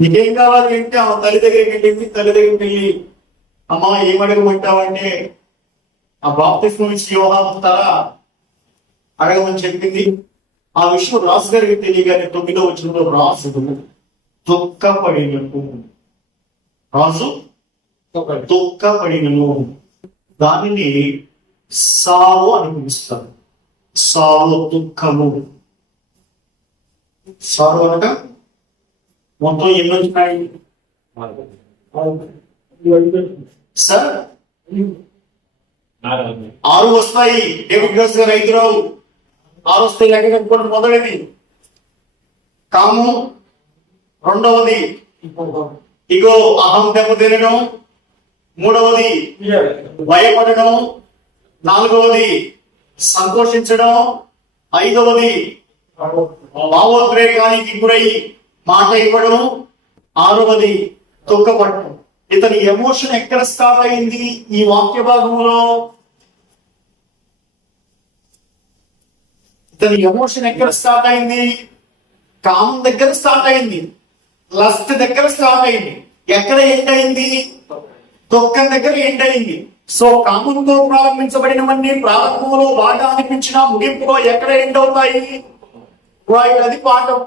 నీకేం కావాలి అంటే ఆ తల్లి దగ్గరికి వెళ్ళింది. తల్లి దగ్గరికి వెళ్ళి, అమ్మా ఏమడగమంటావంటే ఆ బాప్తిస్మం ఇచ్చి యోహాను తర అడగమని చెప్పింది. ఆ విషయం రాజు గారికి తెలియగానే 9వ వచనంలో రాజు దుఃఖపడినను. రాజు దుఃఖపడినను. దానిని సావు అని పిలుస్తారు. సావు, దుఃఖము. సావు అనగా మొత్తం ఎన్ని వచ్చినాయి సార్? 6 వస్తాయి. డేవిడ్ గస్ గారు 5 రావు, 6 వస్తాయి. లెక్క కట్టుకోండి. మొదటిది కాము, రెండవది ఇగో అహం దెబ్బతినడం, మూడవది భయపడడం, 4వది సంతోషించడం, 5వది భావోద్వేగానికి గురై మాట ఇవ్వడం, 6వది దుఃఖపడడం. ఇతని ఎమోషన్ ఎక్కడ స్టార్ట్ అయింది ఈ వాక్య భాగంలో? ఇతని ఎమోషన్ ఎక్కడ స్టార్ట్ అయింది? కామం దగ్గర స్టార్ట్ అయింది, లస్ట్ దగ్గర స్టార్ట్ అయింది. ఎక్కడ ఎండ్ అయింది? దుఃఖం దగ్గర ఎండ్ అయింది. సో కామంతో ప్రారంభించబడినవన్నీ ప్రారంభంలో బాగా అనిపించిన ముగింపులో ఎక్కడ ఎండ్ అవుతాయి? అది పాఠం.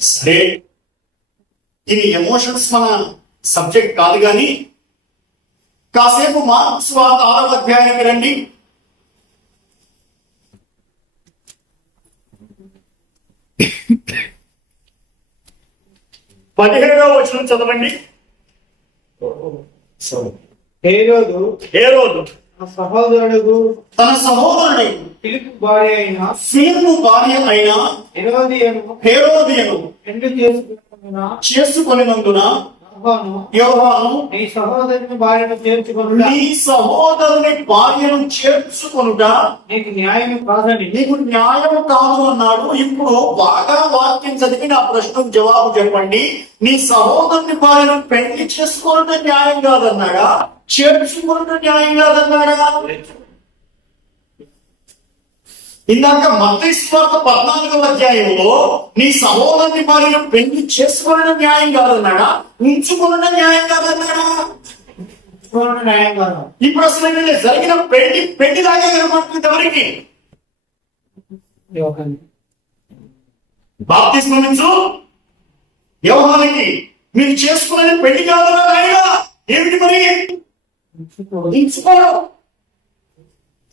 సరే, ఇది ఎమోషన్స్ మన సబ్జెక్ట్ కాదు, కానీ కాసేపు మార్కు సువార్త 6వ అధ్యాయానికి రండి. 17వ వచనం చదవండి. హేరోదు తన సహోదరుడు ఫిలిప్పు భార్య అయిన హేరోదియను పెళ్లి చేసుకొనినందున యోహాను నీ సహోదరుని భార్యను చేర్చుకొనుట నీ సహోదరుని భార్యను చేర్చుకొనుట నీకు న్యాయం కాదని నీకు న్యాయం కాదు అన్నాడు. ఇప్పుడు బాగా వాక్యం చదివి నా ప్రశ్నకు జవాబు చెప్పండి. నీ సహోదరుని భార్యను పెళ్లి చేసుకోవడం న్యాయం కాదన్నాడా, చేర్చుకోవడం న్యాయం కాదన్నాడా? ఇందాక మత్తయి సువార్త 14వ అధ్యాయంలో నీ సహోదరుని భార్యను పెళ్లి చేసుకోవడం న్యాయం కాదన్నాడా, ఉంచుకోవడం న్యాయం కాదన్నాడా? న్యాయం కాదు. ఇప్పుడు అసలు ఏంటంటే జరిగిన పెళ్లి లాగా కనపడుతుంది ఎవరికి? బాప్తిస్మం ఇచ్చు యోహానుకి. మీరు చేసుకున్నది పెళ్లి కాదురా నాయనా, ఏమిటి మరి? ఉంచుకోవడం.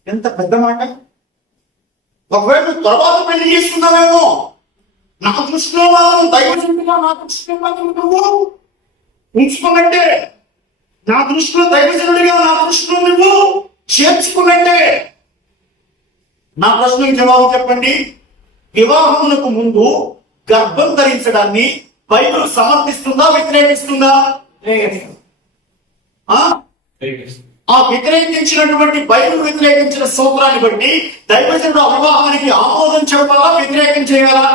ఎంత పెద్ద మాట. ఒకవేళ నువ్వు తర్వాత పెళ్లి చేసుకున్నావేమో, నా దృష్టిలో మాత్రం దైవజనుడిగా, నా దృష్టిలో మాత్రం నువ్వు ఉంచుకున్నట్టే, నా దృష్టిలో దైవజనుడిగా, నా దృష్టిలో నువ్వు చేర్చుకున్నట్టే. నా ప్రశ్నకు జవాబు చెప్పండి. వివాహమునకు ముందు గర్భం ధరించడాన్ని బైబిల్ సమర్థిస్తుందా, వ్యతిరేకిస్తుందా? ఆ వ్యతిరేకించినటువంటి బైబిల్ వ్యతిరేకించిన సూత్రాన్ని బట్టి దైవజనుడు వివాహానికి ఆమోదం చెప్పాలా, వ్యతిరేకం చేయాలా?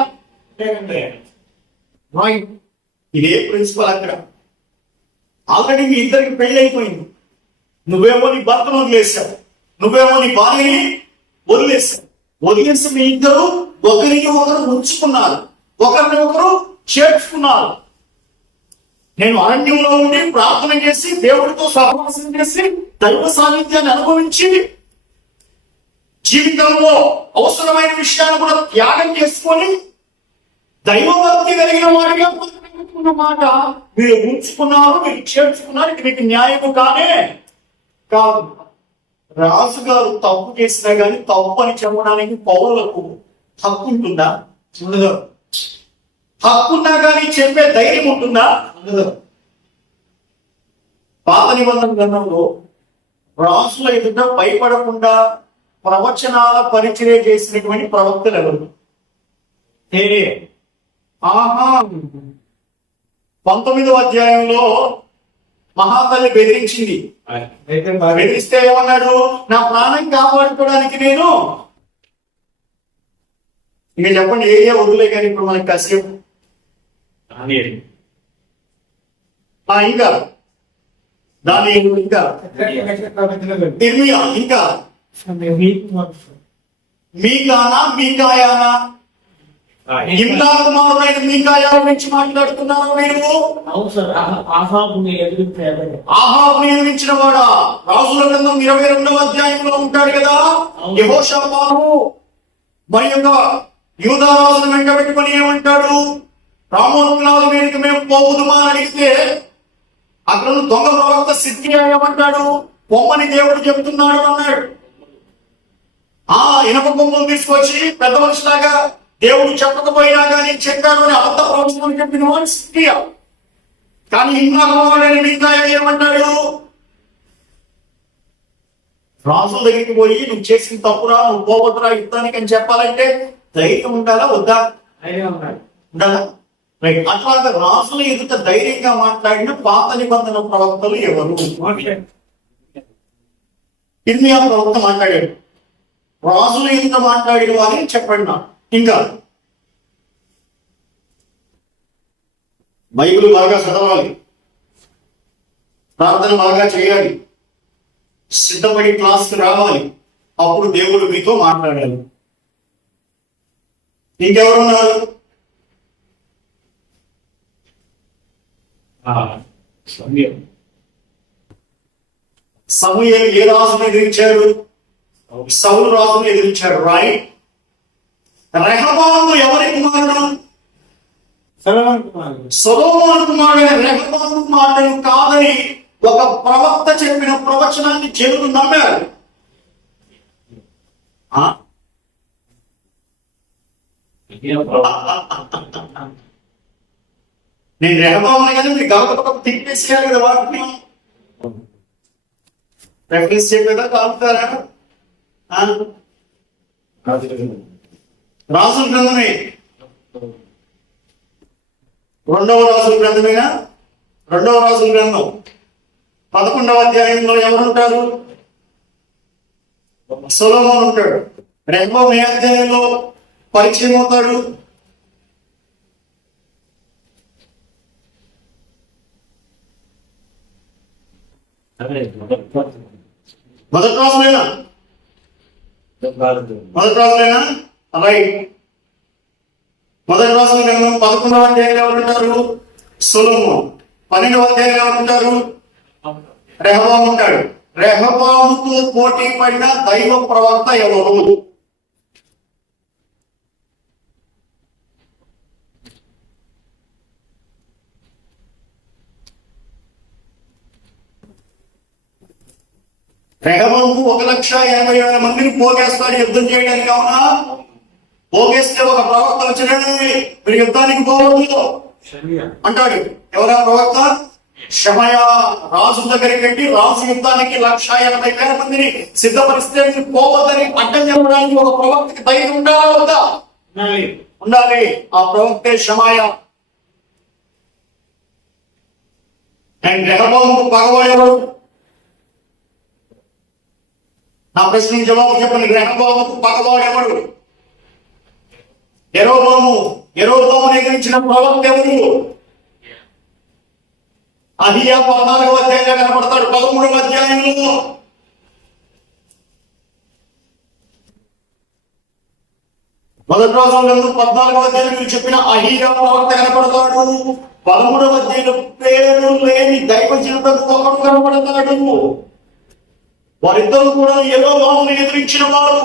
ఇదే ప్రిన్సిపల్. అక్కడ ఆల్రెడీ మీ ఇద్దరికి పెళ్లి అయిపోయింది. నువ్వేమో నీ భర్తను వదిలేశావు, నువ్వేమో నీ భార్యని వదిలేశావు. వదిలేసి మీ ఇద్దరు ఒకరికి ఒకరు ఉంచుకున్నారు, ఒకరిని ఒకరు చేర్చుకున్నారు. నేను అరణ్యంలో ఉండి ప్రార్థన చేసి దేవుడితో సహవాసం చేసి దైవ సాన్నిధ్యాన్ని అనుభవించి జీవితంలో అవసరమైన విషయాన్ని కూడా త్యాగం చేసుకొని దైవభక్తి కలిగిన వాడిగా మాట మీరు ఉంచుకున్నారు, మీరు చేర్చుకున్నారు. ఇది మీకు న్యాయము కానే కాదు. రాజుగారు తప్పు చేసినా గానీ తప్పు అని చెప్పడానికి పౌరులకు హక్కు ఉంటుందా? ఉండదు. హక్కున్నా కానీ చెప్పే ధైర్యం ఉంటుందా? ఉండదు. పాత నిబంధన గ్రంథంలో రాజుల ఎదుట భయపడకుండా ప్రవచనాల పరిచర్య చేసినటువంటి ప్రవక్తలు ఎవరు? ఆహా 19వ అధ్యాయంలో మహాతల్లి బెదిరించింది. బెదిరిస్తే ఏమన్నాడు? నా ప్రాణం కాపాడుకోవడానికి నేను. ఇక చెప్పండి, ఏ వదిలే కానీ ఇప్పుడు మనకి కాసేపు ఇంకా దాని ఇంకా ఇర్మియా, ఇంకా మీకానా, మీకాయానా? ఇమ్లా కుమారుడైన మీకాయా గురించి మాట్లాడుతున్నారా మీరు? ఆహాబుని ఎదిరించిన వాడా? రాజుల గ్రంథం 22వ అధ్యాయంలో ఉంటాడు కదా. యెహోషాపాతు మరి యొక్క యూదా రాజును వెంట పెట్టుకుని ఏమంటాడు? రామోత్నాల మీదకి మేము పోవుదుమా అని అడిగితే అక్కడ దొంగ ప్రవక్త సిద్ధియా ఏమంటాడు? పొమ్మని దేవుడు చెబుతున్నాడు అన్నాడు. ఇనప కొమ్మలు తీసుకొచ్చి పెద్ద మనిషిలాగా దేవుడు చెప్పకపోయినా కానీ చెప్పాడు అని అబద్ధ ప్రవచనం చెప్పిన వాడు సిద్ధియా. కానీ ఇంకొకడైన మిగతా ఏమంటాడు? రాజుల దగ్గరికి పోయి నువ్వు చేసిన తప్పురా, నువ్వు పోవద్దురా యుద్ధానికి అని చెప్పాలంటే ధైర్యం ఉండాలా వద్దా? ఉండాలా? రైట్. అట్లాగా రాజుల ఎదుట ధైర్యంగా మాట్లాడిన పాత నిబంధన ప్రవక్తలు ఎవరు? ఇర్మియా ప్రవక్త మాట్లాడాడు. రాజుల ఎదుట మాట్లాడిన వారిని చెప్పండి నాకు. ఇంకా బైబిల్ బాగా చదవాలి, ప్రార్థన బాగా చేయాలి, సిద్ధపడి క్లాస్కి రావాలి. అప్పుడు దేవుడు మీతో మాట్లాడాలి. ఇంకెవరున్నారు? సమూయేలు ఏ రాజును ఎదిరించాడు? సౌలు రాజును ఎదిరించాడు. రైట్. రెహబాము ఎవరి కుమారుడు? సొలొమోను కుమారుడైన రెహబాము మాటలు కాదని ఒక ప్రవక్త చెప్పిన ప్రవచనాన్ని జనులు నమ్మారు. నేను రెహబామునే కదా, మీరు గమక తిప్పేసేయాలి కదా వాటిని. రెఫరెన్స్ చేయలేదా? కాలుతారా? రాసుల గ్రంథమే, 2వ రాసుల గ్రంథమేనా? రెండవ రాజుల గ్రంథం 11వ అధ్యాయంలో ఎవరుంటారు? సొలొమోను ఉంటాడు. రెహబాము ఏ అధ్యాయంలో పరిచయం అవుతాడు? మొదటి రాజులేనా? రైట్. మొదటి రాజుల గ్రంథం 11వ అధ్యాయంలో ఎవరుంటారు? సొలొమోను. 12వ అధ్యాయంలో ఎవరుంటారు? రెహబాము ఉంటాడు. రెహబాముతో పోటీ పడిన దైవ ప్రవక్త ఎవరు? రెహబాము 1,80,000 మందిని పోగేస్తాడు యుద్ధం చేయడానికి. అవునా? పోగేస్తే ఒక ప్రవక్త వచ్చినాడు, మీరు యుద్ధానికి పోవద్దు అంటాడు. ఎవరా ప్రవక్త? షమయా. రాజు దగ్గరికి వెళ్ళి రాజు యుద్ధానికి 1,80,000 మందిని సిద్ధపరిస్తే పోవద్దని అడ్డం చెప్పడానికి ఒక ప్రవక్తకి ధైర్యం ఉండాలా వద్దా? ఉండాలి. ఆ ప్రవక్తే షమయా. అండ్ రెహబాముకు పగవాడెవరు? నా ప్రశ్నకి జవాబు చెప్పండి. రెహబాముకు పగవాడెవడు? యెరోబాము. యెరోబాముని ఎదిరించిన ప్రవక్త ఎవరు? అహియా 14వ అధ్యాయంలో కనపడతాడు. 13వ అధ్యాయంలో మొదటి రోజుల్లో 14వ అధ్యాయంలో చెప్పిన అహియా ప్రవక్త కనపడతాడు. 13వ అధ్యాయంలో పేరు లేని దైవజనులకు ఒకడు కనపడతాడు. వారిద్దరు కూడా యెరోబాముని ఎదిరించిన వారు.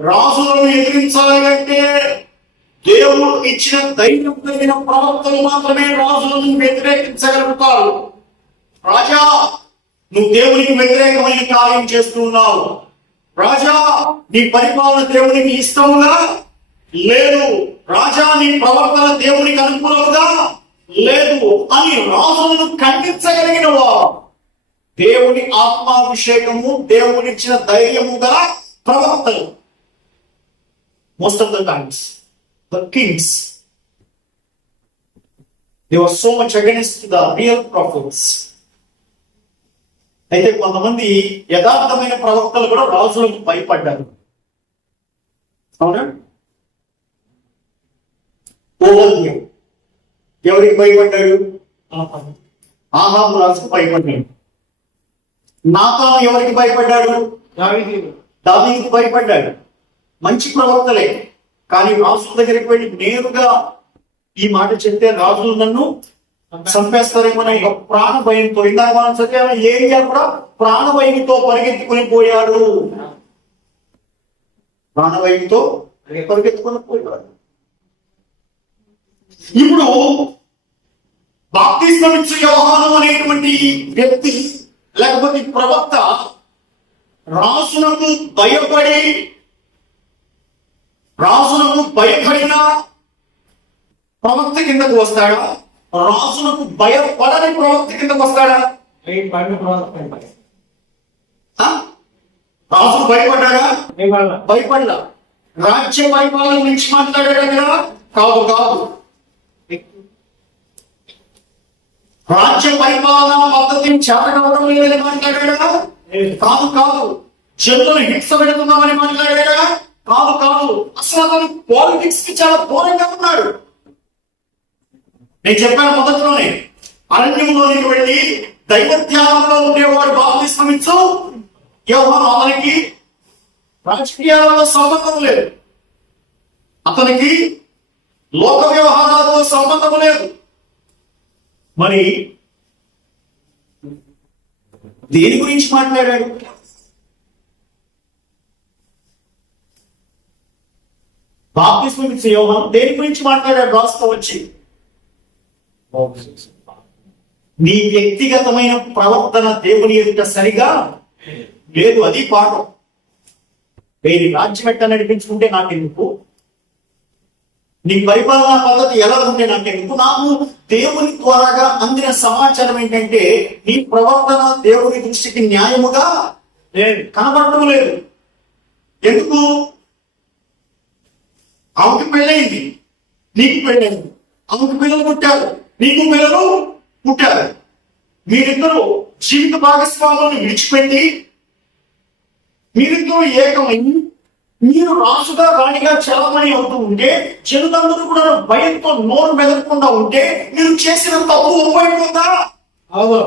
రాజులను ఎదిరించాలి అంటే దేవుడు ఇచ్చిన ధైర్యం కలిగిన ప్రవక్తలు మాత్రమే రాజులను వ్యతిరేకించగలుగుతారు. రాజా, నువ్వు దేవునికి వ్యతిరేకమైన కార్యం చేస్తున్నావు. రాజా, నీ పరిపాలన దేవునికి ఇష్టముగా లేదు. రాజా, నీ ప్రవర్తన దేవునికి అనుకూలముగా లేదు అని రాజులను ఖండించగలిగిన వారు దేవుని ఆత్మాభిషేకము, దేవునిచ్చిన ధైర్యము గల ప్రవక్తలు. Most of the times the kings, they were so much against the real prophets. అయితే కొంతమంది యథార్థమైన ప్రవక్తలు కూడా రాజులకు భయపడ్డారు. అవునా? ఓబద్య ఎవరికి భయపడ్డాడు? ఆహాబు రాజుకు భయపడ్డాడు. నాతాను ఎవరికి భయపడ్డాడు? దావీదుకు భయపడ్డాడు. మంచి ప్రవక్తలే, కానీ రాజుల దగ్గరికి వెళ్ళి నేరుగా ఈ మాట చెప్తే రాజులు నన్ను చంపేస్తారేమో ఒక ప్రాణ భయంతో, ఇందాక మనం చదివే ఏరియా కూడా ప్రాణభయంతో పరిగెత్తుకుని పోయాడు. ప్రాణభయంతో పరిగెత్తుకుని పోయాడు. ఇప్పుడు బాప్తిస్మమిచ్చు యోహాను అనేటువంటి వ్యక్తి లేకపోతే ప్రవక్త రాజులకు భయపడి, రాజులకు భయపడిన ప్రవక్త కిందకు వస్తాడా? రాజులకు భయపడని ప్రవక్త కిందకు వస్తాడా? రాజు భయపడ్డాడా? భయపడ్డా. రాజ్య పరిపాలన నుంచి మాట్లాడాడా కదా? కాదు కాదు. రాజ్య పరిపాలన పద్ధతిని చేతకవడం లేదని మాట్లాడాడా? కాదు కాదు. జనులను హింస పెడుతున్నామని మాట్లాడాడా? కాదు కాదు. అసలు అతను పాలిటిక్స్ కి చాలా దూరంగా ఉన్నాడు. నేను చెప్పాను మొదట్లోనే, అరణ్యంలోనికి వెళ్ళి దైవ ధ్యానంలో ఉండేవాడు బాప్తిస్మమిచ్చు యోహాను. అతనికి రాజకీయాలతో సంబంధం లేదు, అతనికి లోక వ్యవహారాలతో సంబంధం లేదు. మరి దేని గురించి మాట్లాడాడు? బాప్తిస్మమిచ్చే యోహాను దేని గురించి మాట్లాడాడు? రాసుకో వచ్చి నీ వ్యక్తిగతమైన ప్రవర్తన దేవుని ఎదుట సరిగా లేదు. అది పాఠం. వేరే రాజ్యం ఎట్ట నడిపించుకుంటే నాకెందుకు, నీ పరిపాలనా పద్ధతి ఎలా ఉంటే నాకెందుకు. నాకు దేవుని ద్వారాగా అందిన సమాచారం ఏంటంటే నీ ప్రవర్తన దేవుని దృష్టికి న్యాయముగా కనబడటం లేదు. ఎందుకు? ఆమెకు పెళ్ళైంది, నీకు పెళ్ళైంది, ఆమెకు పిల్లలు పుట్టారు, నీకు పిల్లలు పుట్టారు. మీరిద్దరూ జీవిత భాగస్వాములను విడిచిపెట్టి మీరిద్దరూ ఏకమై మీరు రాజుగా రాణిగా చలామణి అవుతూ ఉంటే, జనులందరూ కూడా భయంతో నోరు మెదలకుండా ఉంటే మీరు చేసిన తప్పు ఒప్పైపోతుందా? అవును.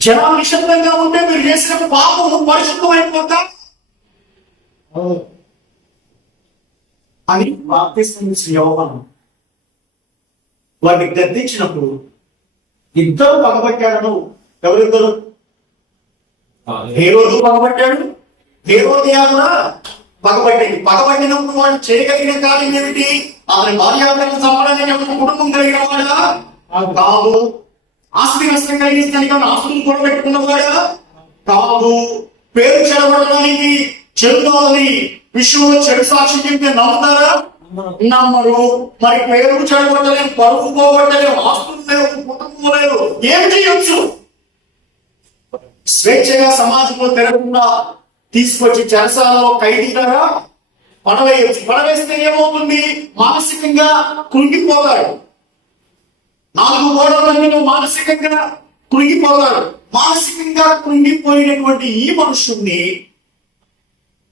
జనాలు నిశ్శబ్దంగా ఉంటే మీరు చేసిన పాపం పరిశుద్ధమైపోతుందా అవును. అని బాప్తిస్మం ఇచ్చిన యోహాను వారిని గద్దించినప్పుడు ఇద్దరు పగబట్టాడు. ఎవరిద్దరు? హేరోదు పగబట్టాడు, హేరోదియా కూడా పగబట్టింది. పగబట్టినప్పుడు వాడు చేయగలిగిన కార్యం ఏమిటి? అతని భార్యాభర్తలను చంపడానికి ఏమైనా కుటుంబం కలిగిన వాడా? కాదు. ఆస్తి నష్టం కలిగించడానికి ఆస్తులు కూడా పెట్టుకున్నవాడా? కాదు. పేరు చెడబడడానికి చెడుదాలని విషయంలో చెడు సాక్షి చెప్తే నమ్ముతారా? నమ్మరు. మరి పేరు చెడగొట్టలేము, పరువు పోగొట్టలేము, ఆస్తులు లేవు, కుటుంబం లేదు, ఏం చేయొచ్చు? స్వేచ్ఛగా సమాజంలో తిరగకుండా తీసుకొచ్చి చెరసాలలో ఖైదీగా పడవేయచ్చు. పడవేస్తే ఏమవుతుంది? మానసికంగా కృంగిపోతాడు. 4 గోడల మధ్యలో మానసికంగా కృంగిపోతాడు. మానసికంగా కృంగిపోయినటువంటి ఈ మనుషుణ్ణి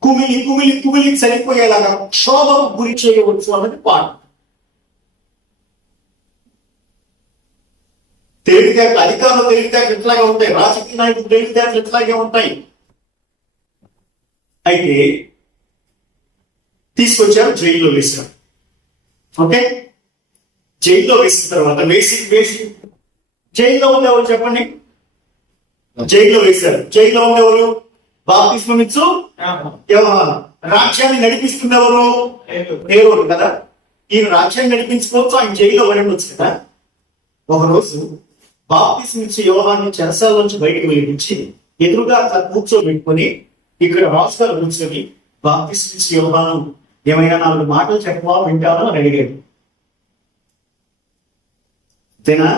కుమిలి కుమిలి కుమిలి చనిపోయేలాగా క్షోభకు గురి చేయవచ్చు అన్నది పాట. తెలివితేటలు, అధికారులు తెలివితేటలు ఎట్లాగే ఉంటాయి, రాజకీయ నాయకులు తెలివితేటలు ఎట్లాగే ఉంటాయి. అయితే తీసుకొచ్చారు, జైల్లో వేశారు. ఓకే, జైల్లో వేసిన తర్వాత వేసి జైల్లో ఉండేవాళ్ళు చెప్పండి. జైల్లో వేశారు. జైల్లో ఉండేవారు బాప్తిస్మం ఇచ్చు యోహాను. రాజ్యాన్ని నడిపిస్తుంది ఎవరు? హేరోదు కదా. ఈయన రాజ్యాన్ని నడిపించుకోవచ్చు, ఆయన జైల్లో ఉండొచ్చు కదా. ఒకరోజు బాప్తిస్మం ఇచ్చే యోహాన్ని చెరసాల నుంచి బయటకు వెలిగించి ఎదురుగా అట్లా కూర్చోబెట్టుకొని, ఇక్కడ రాజుగారు కూర్చొని బాప్తిస్మం ఇచ్చే యోహాను ఏమైనా 4 మాటలు చెప్పవా, వింటావా అని అడిగాడు. అంతేనా?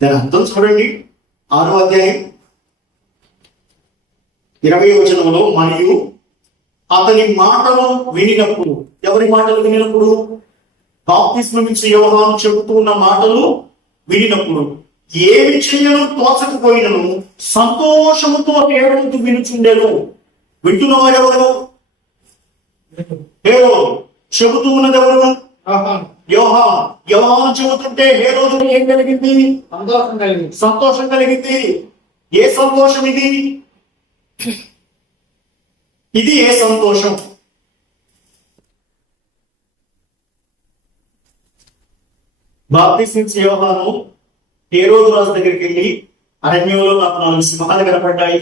దాని అర్థం చూడండి. 6వ అధ్యాయం 20వ వచనంలో, మరియు అతని మాటలు వినినప్పుడు, ఎవరి మాటలు వినినప్పుడు? బాప్తిస్మం ఇచ్చే యోహాను చెబుతూ ఉన్న మాటలు వినినప్పుడు ఏమి చేయను తోచకపోయినను సంతోషముతో హేరోదు వినుచుండెను. వింటున్నవాడు ఎవరు? హేరోదు. చెబుతూ ఉన్నది ఎవరు? యోహాను. యోహాను చెబుతుంటే హేరోదు ఏం కలిగింది? సంతోషం కలిగింది. సంతోషం కలిగింది. ఏ సంతోషం ఇది? ఇది ఏ సంతోషం? బాప్తిస్మం ఇచ్చే యోహాను హేరోదు రాజు దగ్గరికి వెళ్ళి, అరణ్యంలో నాకు 4 సింహాలు కనపడ్డాయి,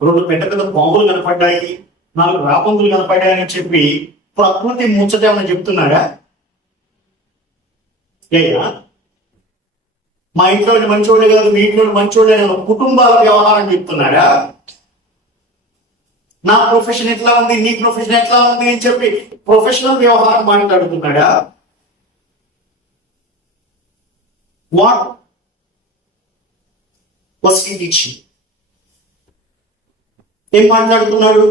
2 పెద్ద పెద్ద పాములు కనపడ్డాయి, 4 రాపందులు కనపడ్డాయని చెప్పి ప్రకృతి ముచ్చటేమని చెప్తున్నాడా? ఏయా, మా ఇంట్లో మంచోడే కాదు, మీ ఇంట్లో మంచోడే, కుటుంబాల వ్యవహారం చెప్తున్నాడా? నా ప్రొఫెషన్ ఎట్లా ఉంది, నీ ప్రొఫెషన్ ఎట్లా ఉంది అని చెప్పి ప్రొఫెషనల్ వ్యవహారం మాట్లాడుతున్నాడా? What was he teaching? ఏం మాట్లాడుతున్నాడు?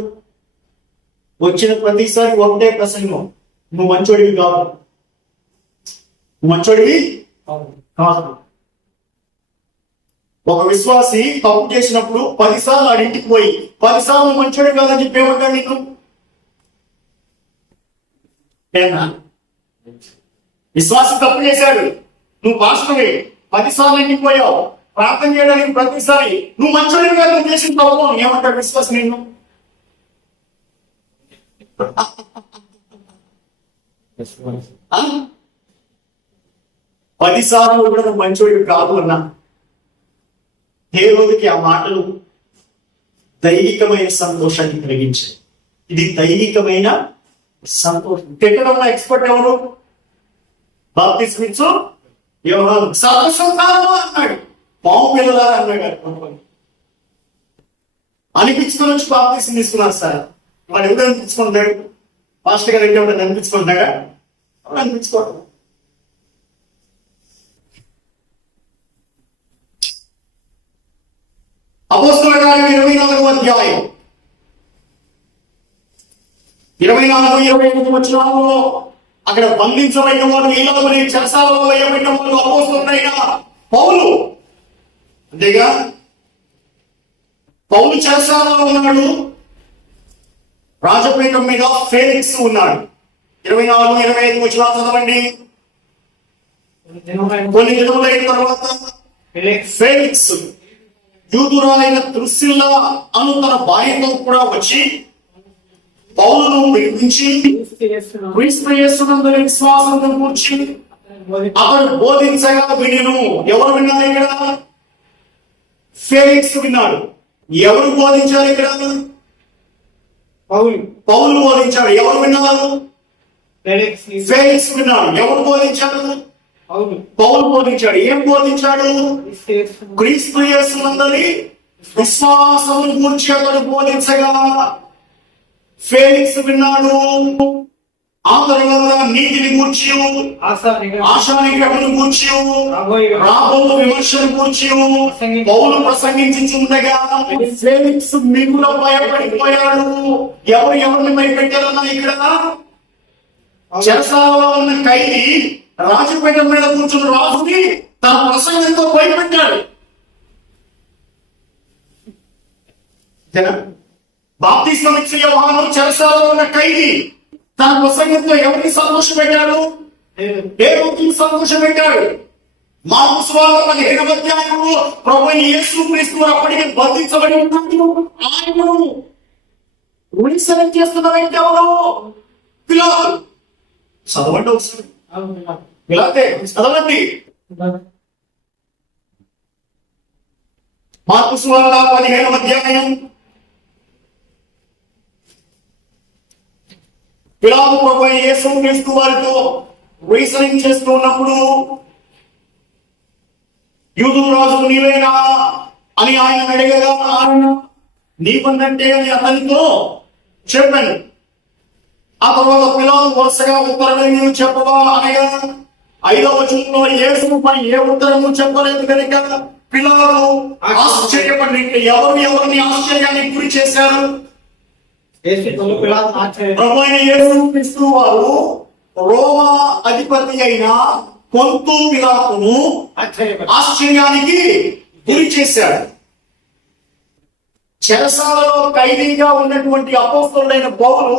వచ్చిన ప్రతిసారి ఒకటే ప్రసంగం, నువ్వు మంచోడివి కాదు, నువ్వు మంచోడివి కాదు. ఒక విశ్వాసి తప్పు చేసినప్పుడు 10 సార్లు ఆడింటికి పోయి 10 సార్లు మంచోడి కాదని చెప్పి ఏమంటాడు నీకు? విశ్వాసి తప్పు చేశాడు, నువ్వు పాస్టర్వి, 10 సార్లు ఇంటికి పోయావు, ప్రార్థన చేయడానికి ప్రతిసారి నువ్వు మంచోడివి కాదు, నువ్వు చేసిన తప్పు ఏమంటాడు విశ్వాసి నిన్ను? 10 సార్లు కూడా నువ్వు మంచోడివి కాదు అన్నా. హేరోదుకి ఆ మాటలు దైవికమైన సంతోషాన్ని కలిగించాయి. ఇది దైవికమైన సంతోషం. తిట్టడంలో ఎక్స్పర్ట్ ఎవరు? బాప్తిస్మం ఇచ్చు యోహాను. సంతోషం కాదు అన్నాడు, పాము పిల్లలా అన్నాడు. అనిపించుకొని వచ్చి బాప్తిస్మం తీసుకున్నారు సార్. వాడు ఎవరు అనిపించుకుంటాడు? పాస్టర్ గారు అయితే ఎవరైనా అనిపించుకుంటాడా? ఎవరు అనిపించుకోవడం? అపోస్తలుల కార్యం 24వ అధ్యాయం 24, 25 వచనాలలో అక్కడ బంధించబడిన వాడు, ఈలోని చెరసాలలో వేయబడిన వాడు అపోస్తలుడైన పౌలు. అంతేగా, పౌలు చెరసాలలో ఉన్నాడు, రాజపీఠం మీద ఫేలిక్స్ ఉన్నాడు. 24, 25 వచనాలు చదవండి. కొన్ని దినములైన తర్వాత ఫేలిక్స్ యూదురాలైన దుర్సిల్లా అను తన భార్యతో కూడా వచ్చి పౌలును పిలిపించి క్రీస్తు యేసునందు విశ్వాసం కూర్చి అతడు బోధించగా వినెను. ఎవరు విన్నారు ఇక్కడ? ఫేలిక్స్ విన్నాడు. ఎవరు బోధించారు ఇక్కడ? పౌలు బోధించాడు. ఎవరు విన్నారు? ఫేలిక్స్ విన్నాడు. ఎవరు బోధించాడు? పౌలు బోధించాడు. ఏం బోధించాడు? క్రీస్తు యేసునందలి విశ్వాసమును గూర్చి అతడు బోధించగా ఫేలిక్స్ విన్నాడు. ఆ తర్వాత నీతిని గూర్చి, ఆశానిగ్రహమును గూర్చి, రాబో విమర్శను గూర్చి పౌలు ప్రసంగించుచుండగా ఫేలిక్స్ మిగుల భయపడిపోయాడు. ఎవరిని భయపెట్టారన్నా? ఇక్కడ చెరసాలలో ఉన్న ఖైదీ రాజపీఠం మీద కూర్చున్న రాజుని తన ప్రసంగంతో భయపెట్టాడు. బాప్తిస్మం ఇచ్చే యోహాను చెరసాలలో ఉన్న ఖైదీ తన ప్రసంగంతో ఎవరికి సంతోషం పెట్టాడు? దేవుడికి సంతోషం పెట్టాడు. మార్కు సువార్త 15వ అధ్యాయంలో ప్రభువైన యేసుక్రీస్తు అప్పటికే బంధించబడి ఉన్నాడు. ఆయనను ఉడిసనం చేస్తున్న వ్యక్తి ఎవరు? పిలాతు. చదవండి ఒకసారి. పిలాతే చదవండి. మార్కు సువార్త 15వ అధ్యాయం. పిలాతు ప్రభువైన యేసుక్రీస్తు వారితో రీజనింగ్ చేస్తూ ఉన్నప్పుడు యూదుల రాజు నీవేనా అని ఆయన అడిగగా ఆయన నీవన్నంటే అని అతనితో చెప్పాను. ఆ తర్వాత పిలాతు వరుసగా ఉత్తరమే నీవు చెప్పవా అనగా 5వ వచనంలో యేసుపై ఏ ఉత్తరము చెప్పలేదు కనుక పిలాతు ఆశ్చర్యపడి, ఎవరిని ఆశ్చర్యానికి గురి చేశారు? ప్రభువైన యేసుక్రీస్తు వారు రోమా అధిపతి అయిన పొంతు పిలాతును ఆశ్చర్యానికి గురి చేశాడు. చెరసాలలో ఖైదీగా ఉన్నటువంటి అపోస్తలుడైన పౌలు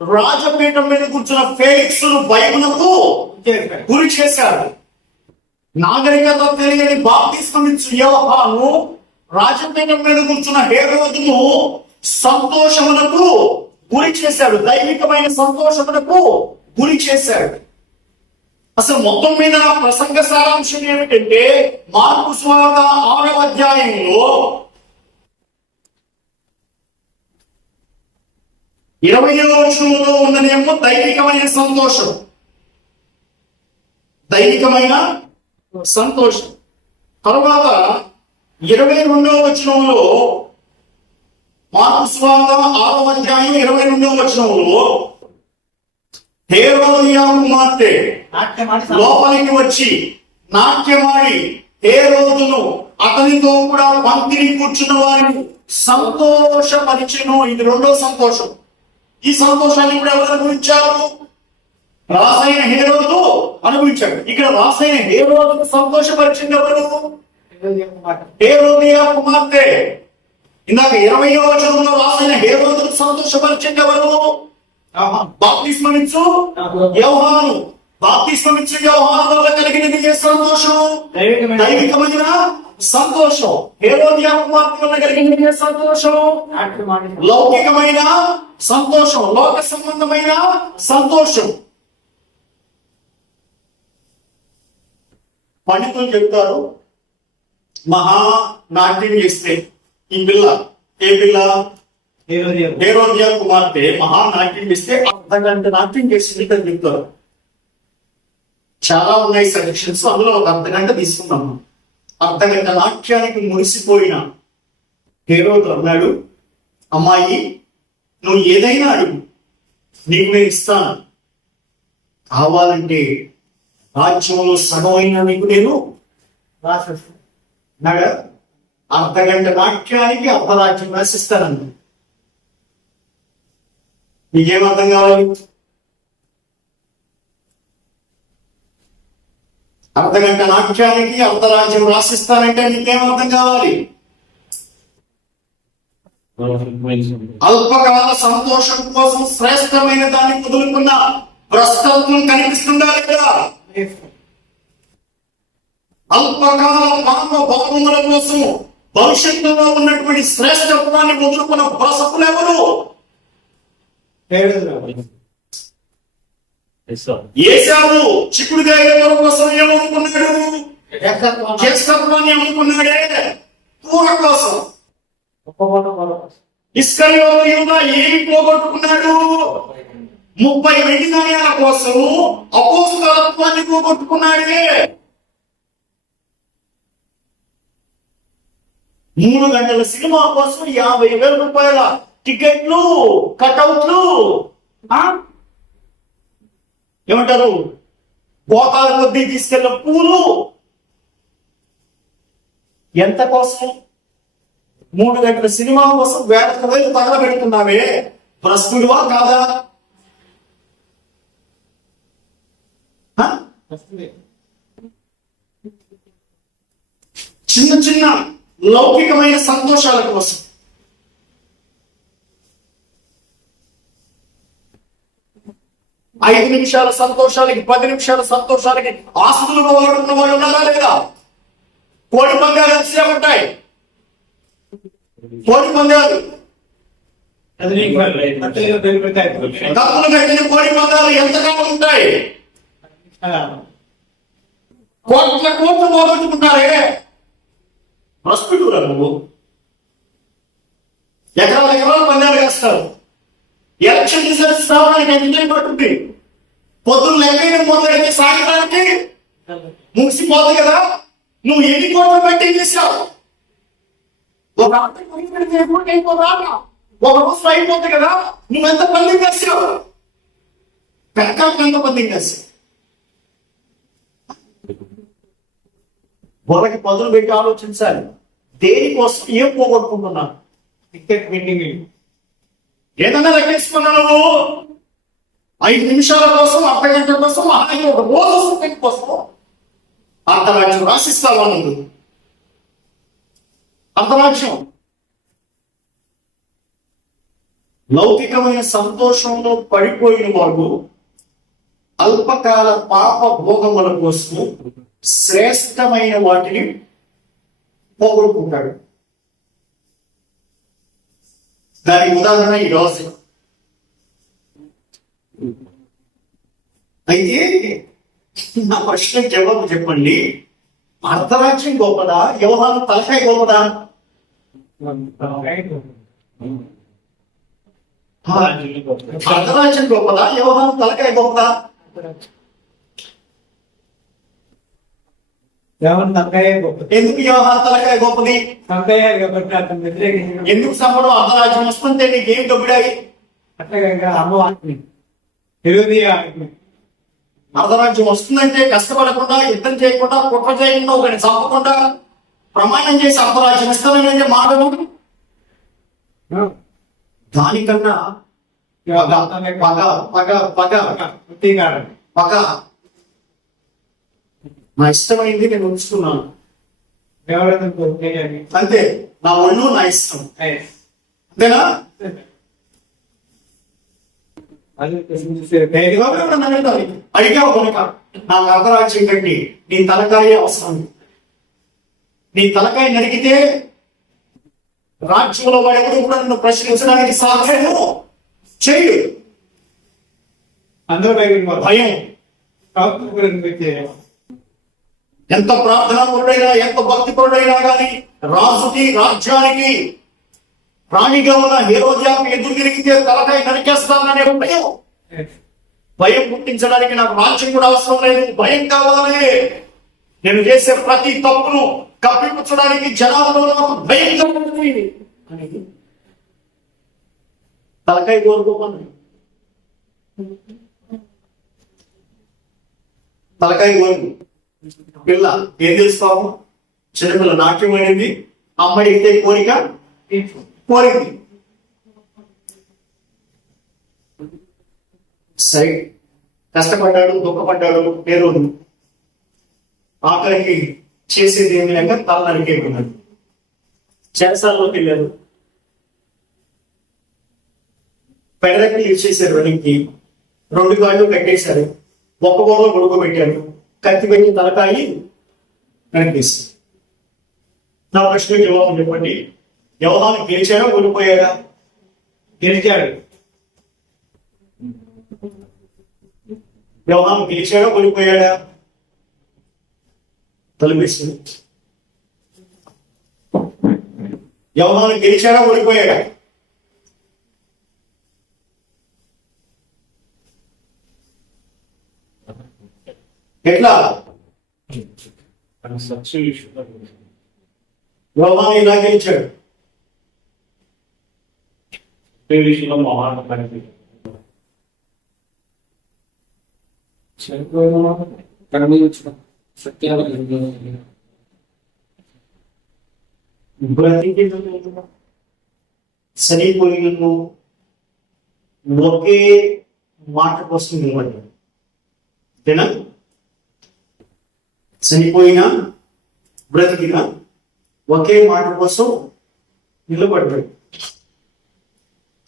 రాజపీఠం మీద కూర్చున్న ఫేలిక్స్ భయమునకు గురి చేశాడు. నాగరికత తెలియని బాప్తిస్మం ఇచ్చు యోహాను రాజపీఠం మీద కూర్చున్న హేరోదును సంతోషమునకు గురి చేశాడు. దైవికమైన సంతోషమునకు గురి చేశాడు. అసలు మొత్తం మీద నా ప్రసంగ సారాంశం ఏమిటంటే మార్కు సువార్త 6వ అధ్యాయంలో 20వ వచనంలో ఉన్నదేమో దైవికమైన సంతోషం. దైవికమైన సంతోషం. తర్వాత 22వ వచనంలో మార్కు సువార్త 6వ అధ్యాయం 22వ వచనంలో హేరోదియా కుమార్తె లోపలికి వచ్చి నాట్యమాడి హేరోదును అతనితో కూడా పంక్తిని కూర్చున్న వారిని సంతోషపరిచెను. ఇది రెండో సంతోషం. ఈ సంతోషాన్ని కూడా ఎవరు అనుభవించారు? రాసైన హేరోదు అనుభవించాడు. ఇక్కడ రాసైన హేరోదును సంతోషపరిచింది ఎవరు? హేరోదియా కుమార్తె. ఇందాక 20వ వచనంలో రాసైన హేరోదును సంతోషపరిచింది ఎవరు? బాప్తిస్మమిచ్చు యోహాను. బాప్తిస్మమిచ్చు యోహాను వల్ల కలిగినది ఏ సంతోషం? దైవికమైన సంతోషం. హేరోదియా కుమార్తె వల్ల కలిగినది ఏ సంతోషం? లౌకికమైన సంతోషం, లోక సంబంధమైన సంతోషం. పండితులు చెప్తారు, మహా నాట్యం చేస్తే ఈ పిల్ల, ఏ పిల్ల? హేరోదియా కుమార్తె మహా నాట్యం చేస్తే అర్ధగంట నాట్యం చేసింది అని చెప్తారు. చాలా ఉన్నాయి సజెషన్స్, అందులో ఒక అర్ధగంట తీసుకున్నాము. అర్ధగంట నాట్యానికి మురిసిపోయిన హేరోదు అన్నాడు, అమ్మాయి నువ్వు ఏదైనా అడుగు, నీకు నేను ఇస్తాను. కావాలంటే రాజ్యంలో సగమైనా నీకు నేను రాసిస్తాను. అర్ధగంట నాట్యానికి అర్ధరాజ్యం రాసిస్తానన్నా. నీకేం అర్థం కావాలి? అర్ధగంట నాట్యానికి అర్ధరాజ్యం రాసిస్తానంటే నీకేం అర్థం కావాలి? అల్పకాల సంతోషం కోసం శ్రేష్టమైన దాన్ని వదులుకున్న భ్రష్టత్వం కనిపిస్తుందా లేదా? అల్పకాల పాప భోగముల కోసం భవిష్యత్తులో ఉన్నటువంటి శ్రేష్టత్వాన్ని వదులుకున్న భ్రష్టులు ఎవరు? ఏశావు చిక్కుడుకాయ కోసం ఏమనుకున్నాడు? జ్యేష్ఠత్వాన్ని అమ్ముకున్నాడే పూర కోసం. ఇస్కరియోతు యూదా ఏమి పోగొట్టుకున్నాడు? 30 వెండి నాణ్యాల కోసము అపోస్తలత్వాన్ని పోగొట్టుకున్నాడే. 3 గంటల సినిమా కోసం 50,000 రూపాయల టికెట్లు, కటౌట్లు, ఏమంటారు గోతాల కొద్దీ తీసుకెళ్ళిన పూలు ఎంత కోసం? 3 గంటల సినిమా కోసం 1,000 తగలబెడుతున్నావే, భ్రష్టుడివా కాదా? చిన్న చిన్న లౌకికమైన సంతోషాల కోసం ఐదు నిమిషాల సంతోషాలకి 10 నిమిషాల సంతోషాలకి ఆస్తులు పోగొట్టుకున్న వాళ్ళు ఉన్నారా లేదా? కోడి పందాలు ఎంత ఉంటాయి? కోడి పందాలు డబ్బులు కట్టిన కోడి పందాలు ఎంతకాలం ఉంటాయి? కోట్ల కోట్లు పోగొట్టుకుంటారే. ప్రస్తుతురా నువ్వు ఎకరాల పందాలు వేస్తారు. ఎలక్షన్ రిజల్ట్స్ రావడానికి ఎంత టైం పడుతుంది? పొద్దున్న లెక్కైన మొదలైతే సాయంత్రానికి ముగిసిపోతుంది కదా. నువ్వు ఎన్ని కోట్లు బెట్టింగ్ చేశావు? ఒక రోజు అయిపోతుంది కదా. నువ్వెంత పందింగ్ చేసావు? పెరకాలకు ఎంత పందింగ్ చేసావు? బుర్రకి పదులు పెట్టి ఆలోచించాలి. దేనికోసం ఏం పోగొట్టుకుంటున్నా? టికెట్ వెండింగ్ ఏదన్నా లెక్కేసుకున్నా నువ్వు 5 నిమిషాల కోసం, అర్ధగంట కోసం, ఒక రోజు కోసం అర్ధరాజ్యం రాసిస్తావా నువ్వు? అర్ధరాజ్యం లౌకికమైన సంతోషంలో పడిపోయిన వాడు అల్పకాల పాప భోగముల కోసం శ్రేష్టమైన వాటిని పోగొట్టుకుంటాడు. దానికి ఉదాహరణ ఈ రోజు. అయితే నా ప్రశ్నకు జవాబు చెప్పండి. అర్ధరాజ్యం గొప్పదా? వ్యవహారం తలకాయ గొప్పదా? అర్ధరాజ్యం గొప్పదా? వ్యవహారం తలకాయ గొప్పదా? ఎందుకు వ్యవహారం తలకాయ గొప్పది? ఎందుకు సంపడం? అర్ధరాజ్యం వస్తుంటే నీకేం దొబ్బిడాయి? అర్ధరాజ్యం వస్తుందంటే కష్టపడకుండా, యుద్ధం చేయకుండా, కుట్ర చేయకుండా, ఒకరిని చంపకుండా ప్రమాణం చేసి అర్ధరాజ్యం ఇస్తానంటే మాటలు. దానికన్నా పగ పగ పగ పగ నా ఇష్టమైంది నేను ఉంచుకున్నాను అంతే. నా ఒళ్ళు నా ఇష్టం అంతేనా? అడిగావు కనుక నాకు అర్ధరాజ్యం కట్టి నీ తలకాయ అవసరం. నీ తలకాయ నరికితే రాజ్యంలో వాడెవడు కూడా నన్ను ప్రశ్నించడానికి సాధ్యము చేయు. అందరూ భయం. ఎంత ప్రార్థనాపరుడైనా, ఎంత భక్తిపరుడైనా కానీ రాజుకి, రాజ్యానికి ప్రాణిగా ఉన్న హేరోద్యాకి ఎదురు తిరిగితే తలకాయ నరికేస్తాననే భయం. భయం పుట్టించడానికి నాకు రాజ్యం కూడా అవసరం లేదు, భయం కావాలి. నేను చేసే ప్రతి తప్పును కప్పిపుచ్చడానికి జనాల్లో నాకు భయం కావాలి అనేది తలకాయ కోరుకోమని. తలకాయ కోరు పిల్ల ఏం తెలుస్తాము? చిన్నపిల్ల నాట్యం అనేది అమ్మాయి అయితే కోరిక కోరింది. సరే, కష్టపడ్డాడు, దుఃఖపడ్డాడు, పేరు ఆఖరికి చేసేది ఏమి లేక తల నరికేకున్నాడు. చెరసాల్లోకి వెళ్ళారు. పెడరెక్కలు ఇచ్చేసారు. వెనక్కి 2 కాళ్ళు కట్టేశారు. ఒక్క గోడలో పడుకోబెట్టారు. కత్తి పెట్టి తలకాయి నరికేశారు. నా ప్రశ్నకి జవాబు చెప్పండి. యోహాను గెలిచాడా ఓడిపోయాడా? గెలిచాడు. యోహాను గెలిచాడా ఓడిపోయాడా? తలపిస్తుంది. యోహాను గెలిచాడా ఓడిపోయాడా? ఎట్లా? సత్య యోహాను ఇలా గెలిచాడు. విషయంలో మహాన్ పని చనిపోయిన సత్యాలు చనిపోయిను ఒకే మాట కోసం నిలబడ్డాడు. అంతేనా? చనిపోయినా బ్రతికినా ఒకే మాట కోసం నిలబడ్డాడు.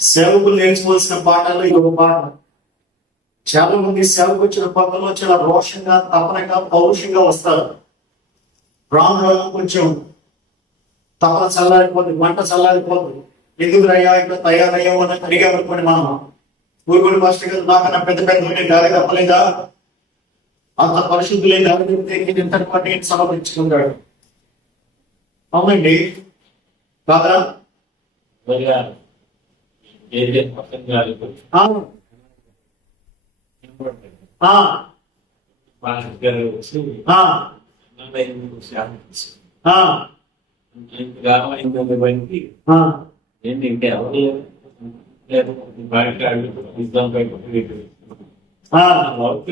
సేవకులు నేర్చుకోవాల్సిన పాఠాల్లో ఇది ఒక పాఠం. చాలా మంది సేవకు వచ్చిన పక్కలో చాలా రోషంగా, తపనగా, పౌరుషంగా వస్తారు. రాను కొంచెం తపన చల్లారిపోతుంది, మంట చల్లారిపోతుంది. ఎందుకు రయ్యా ఇక్కడ తయారయ్యావు అని అడిగామనుకోండి, మనం ఊరుకోడి మాస్టర్ గారు నాకన్నా పెద్ద పెద్ద గాలి తప్పలేదా, అంత పరిశుద్ధులైన ఇంతటి పాటు సమర్పించుకుంటాడు. అవునండి కాదా?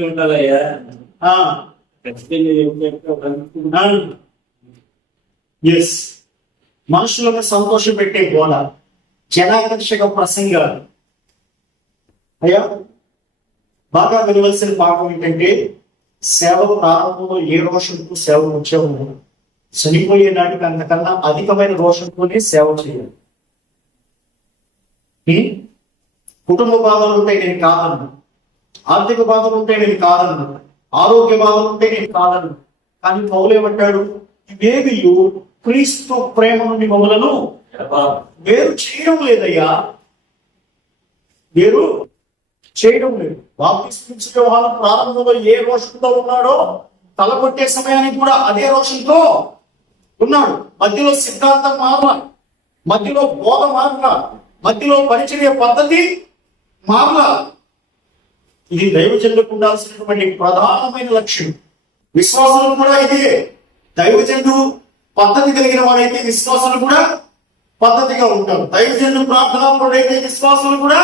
ఉండాలయ్యా. మనుషులను సంతోషం పెట్టే బోధ, జనాకర్షక ప్రసంగాలు. అయ్యా బాగా వినవలసిన పాఠం ఏంటంటే, సేవ ప్రారంభంలో ఏ రోషంతో సేవ వచ్చాము, చనిపోయే నాటికి అంతకన్నా అధికమైన రోషంతోనే సేవ చేయాలి. కుటుంబ బాధలు ఉంటే నేను కాదను, ఆర్థిక బాధలు ఉంటే నేను కాదను, ఆరోగ్య బాధలు ఉంటే నేను కాదను. కానీ పౌలేమంటాడు, ఇవేవి క్రీస్తు ప్రేమ నుండి మమ్మలను వేరు చేయడం లేదయ్యా, వేరు చేయడం లేదు. బాప్తిస్మా యోహాను ప్రారంభంలో ఏ రోషంతో ఉన్నాడో, తల కొట్టే సమయానికి కూడా అదే రోషంతో ఉన్నాడు. మధ్యలో సిద్ధాంతం మారలా, మధ్యలో బోధ మారలా, మధ్యలో పరిచర్య పద్ధతి మారలా. ఇది దైవజనులకు ఉండాల్సినటువంటి ప్రధానమైన లక్ష్యం. విశ్వాసులు కూడా ఇదే. దైవజనుడు పద్ధతి కలిగిన వాడైతే విశ్వాసులు కూడా పద్ధతిగా ఉంటారు. దైవజనుడు ప్రార్థనాపరుడైతే విశ్వాసులు కూడా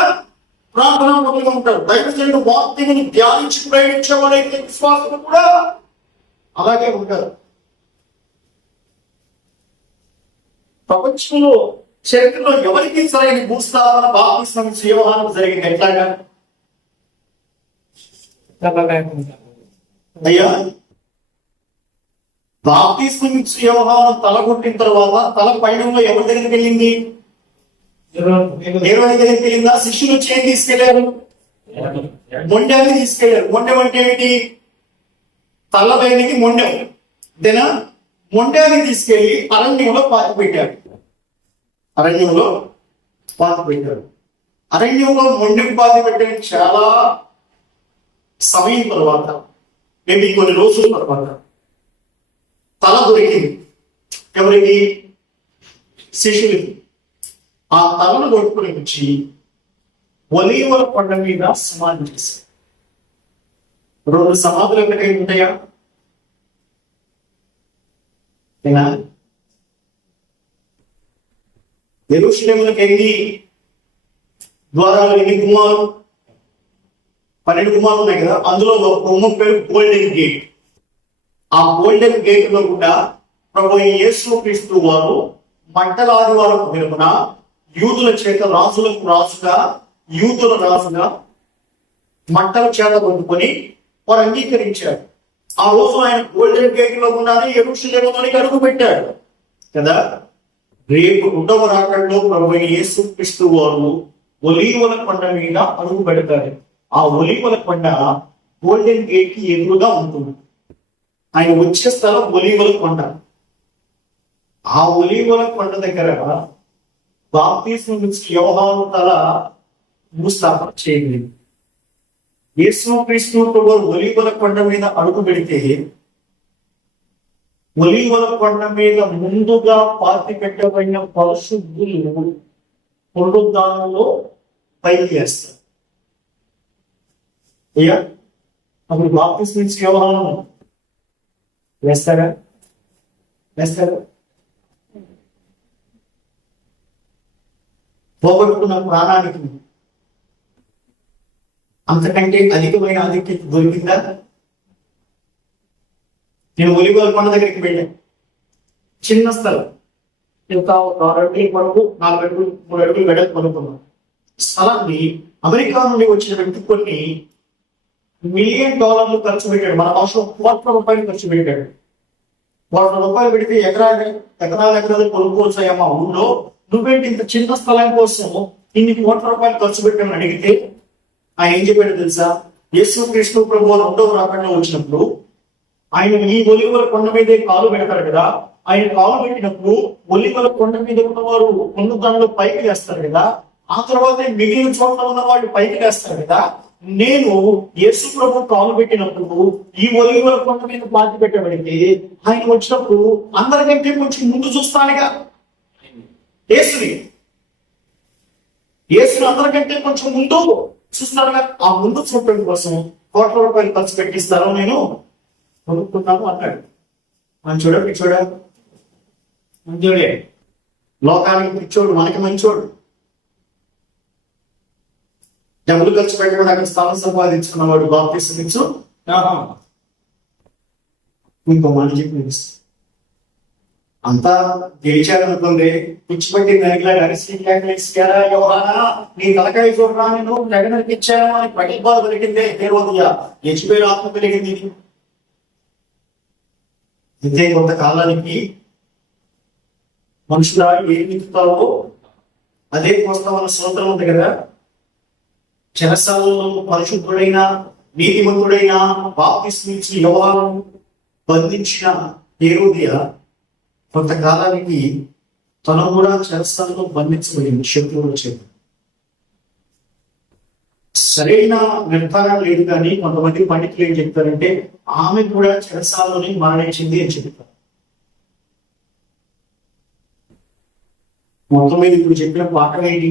ప్రార్థనాపరులుగా ఉంటారు. దైవజనుడు వాక్యమును ధ్యానించి ప్రయాణించేవాడైతే విశ్వాసులు కూడా అలాగే ఉంటారు. ప్రపంచంలో చరిత్రలో ఎవరికి సరైన భూస్థాపన బాప్తిస్మా యోహాను జరిగింది? ఎట్లాగా అయ్యా? బాప్తిస్మా యోహాను తల కొట్టిన తర్వాత తల పైడంలో ఎవరి దగ్గరికి వెళ్ళింది? దేవుని దగ్గరికి వెళ్ళిందా? శిష్యులు చేయి తీసుకెళ్లారు, మొండెని తీసుకెళ్లారు. మొండెం అంటే ఏమిటి? తల పైనకి మొండెం, అంతేనా? మొండెని తీసుకెళ్లి అరణ్యంలో పాతిపెట్టారు. అరణ్యంలో పాతిపెట్టారు. అరణ్యంలో మొండెం పాతిపెట్టిన చాలా సమయం తర్వాత, మేబీ కొన్ని రోజుల తర్వాత తల దొరికింది. ఎవరికి? శిష్యులకి. ఆ తలను కొట్టుకుని వచ్చి ఒలీవల కొండ మీద సమాధి చేశారు. 2 సమాధులు ఎక్కడికి ఉంటాయా? యెరూషలేములకు ఎన్ని ద్వారాలు, ఎన్ని గుమ్మాలు? 12 గుమ్మాలు ఉన్నాయి కదా. అందులో ఒక గుమ్మం పేరు గోల్డెన్ గేట్. ఆ గోల్డెన్ గేట్ లో కూడా ప్రభు యేసుక్రీస్తు వారు మంటల ఆదివారం వెలుగున యూదుల చేత రాజులకు రాజుగా, యూదుల రాజుగా మంటల చేత కొనుక్కొని వారు అంగీకరించారు. ఆ రోజు ఆయన గోల్డెన్ గేట్ లో ఉండాలి, యెరూషలేములోనికి అడుగు పెట్టాడు కదా. రేపు రెండవ రాకడలో ప్రభువైన యేసుక్రీస్తు వారు ఒలీవల కొండ మీద అడుగు పెడతాడు. ఆ ఒలీవల కొండ గోల్డెన్ గేట్ కి ఎదురుగా ఉంటుంది. ఆయన వచ్చే స్థలం ఒలీవల కొండ. ఆ ఒలీవల కొండ దగ్గర బాప్తిస్మం ఇచ్చిన యోహాను తల భూస్థాపన చేయలేదు. యేసుక్రీస్తు ప్రభువు ఒలీవల కొండ మీద అడుగు పెడితే ఒలీవల కొండ మీద ముందుగా పాతి పెట్టబడిన పరిశుద్ధులు పునరుద్ధానంలో పైకి వేస్తారు. అయ్యా, అప్పుడు బాప్తిస్మం ఇచ్చిన యోహాను వేస్తారా? పోగొట్టుకున్న ప్రాణానికి అంతకంటే అధికమైన ఆధిక్యత దొరికిందా? నేను ఒలివల కొండ దగ్గరికి వెళ్ళాను. చిన్న స్థలం, ఇంకా 6 అడుగుల వరకు 4 అడుగులు 3 అడుగులు వెడల్పు కొనుక్కున్నాను. స్థలాన్ని అమెరికా నుండి వచ్చిన వ్యక్తి కొన్ని $1 మిలియన్ ఖర్చు పెట్టాడు. మన అవసరం ₹1,00,00,000 ఖర్చు పెట్టాడు. ₹1,00,00,000 పెడితే ఎకరాలు కొనుక్కోవచ్చాయమ్మా ఊళ్ళో, నువ్వేంటి ఇంత చిన్న స్థలం కోసం ఇన్ని ₹1,00,00,000 ఖర్చు పెట్టామని అడిగితే ఆయన ఏం చెప్పాడు తెలుసా? యేసుక్రీస్తు ప్రభువు రెండవ రాకడలో వచ్చినప్పుడు ఆయన ఈ ఒలీవల కొండ మీదే కాలు పెడతారు కదా. ఆయన కాలు పెట్టినప్పుడు ఒలీవల కొండ మీద ఉన్నవారు పునరుద్ధానంలో పైకి వేస్తారు కదా. ఆ తర్వాత మిగిలిన చోట్ల ఉన్న వాళ్ళు పైకి వేస్తారు కదా. నేను యేసు ప్రభు కాలు పెట్టినప్పుడు ఈ ఒలీవల కొండ మీద పాతి పెట్టబడితే ఆయన వచ్చినప్పుడు అందరికంటే కొంచెం ముందు చూస్తానుగా. యేసుని అందరికంటే కొంచెం ముందు చూస్తానుగా. ఆ ముందు చూడటం కోసం ₹1,00,00,000 ఖర్చు పెట్టిస్తాను నేను కొనుక్కున్నాను అన్నాడు. మంచోడా పిచ్చోడా? మంచోడే. లోకానికి పిచ్చోడు, మనకి మంచోడు. డబ్బులు ఖర్చు పెట్టడం అక్కడ స్థలం సంపాదించుకున్నవాడు బాప్తిస్మం ఇచ్చు. ఇంకో మాట చెప్పి అంతా గెలిచాడనుకుంది, పిచ్చి పట్టి నరికిలాగా అరిసిరా యోహానా నీ తలకాయ చూడరా, నేను జగనకి ఇచ్చాను అని ప్రగల్భాలు కలిగిందే హేరోదియా. యెజబేలు ఆత్మ కలిగింది. ఇదే కొంతకాలానికి మనుషులా ఏం విత్తుతావో అదే కోస్తామన్న సూత్రం ఉంది కదా. చెరసాలలో పరిశుద్ధుడైన నీతిమంతుడైన బాప్తిస్మం ఇచ్చిన యోహాను బంధించిన హేరోదియా కొంతకాలానికి తను కూడా చెరసాలలో బంధించబడింది శత్రువుల చేత. సరైన నిర్ధారణ లేదు, కానీ కొంతమంది పండితులు ఏం చెప్తారంటే ఆమె కూడా చెరసాలలోనే మరణించింది అని చెప్తారు. మొత్తం మీద ఇప్పుడు చెప్పిన పాఠం ఏంటి?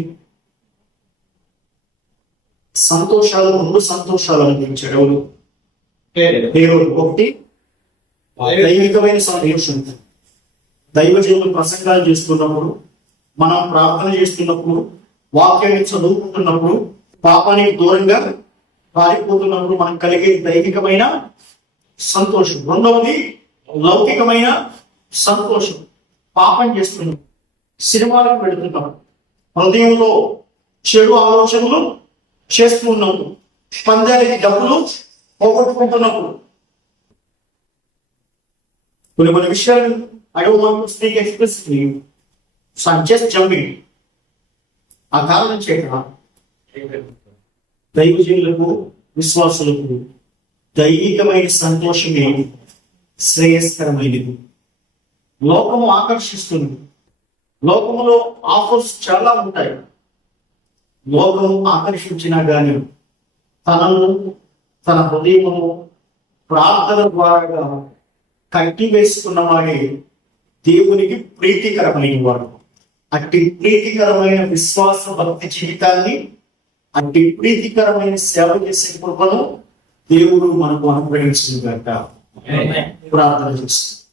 సంతోషాలు, 2 సంతోషాలు అనిపించాడు. దేవుడు ఒకటి దైవికమైన సంతోషం. దైవజనులు ప్రసంగాలు చేస్తున్నప్పుడు, మనం ప్రార్థన చేస్తున్నప్పుడు, వాక్యాన్ని చదువుకుంటున్నప్పుడు, పాపానికి దూరంగా పారిపోతున్నప్పుడు మనకు కలిగే దైవికమైన సంతోషం. రెండవది లౌకికమైన సంతోషం. పాపం చేస్తున్నాం, సినిమాలకు పెడుతున్నాం, హృదయంలో చెడు ఆలోచనలు చేస్తూ ఉన్నప్పుడు, పందానికి డబ్బులు పోగొట్టుకుంటున్నప్పుడు, కొన్ని విషయాలు I don't want to speak explicitly, so I'm just jumping. ఆ కారణం చేత దైవజనులకు, విశ్వాసులకు దైవికమైన సంతోషమే శ్రేయస్కరమైనది. లోకము ఆకర్షిస్తుంది. లోకములో ఆఫర్స్ చాలా ఉంటాయి. లోకము ఆకర్షించినా గాని తనను, తన హృదయమును ప్రార్థన ద్వారా కట్టి వేసుకున్నవాడే దేవునికి ప్రీతికరమైన వాడు. అట్టి ప్రీతికరమైన విశ్వాస భక్తి జీవితాన్ని, అట్టి ప్రీతికరమైన సేవ చేసే కృపను దేవుడు మనకు అనుగ్రహించింది. ప్రార్థన చేస్తుంది.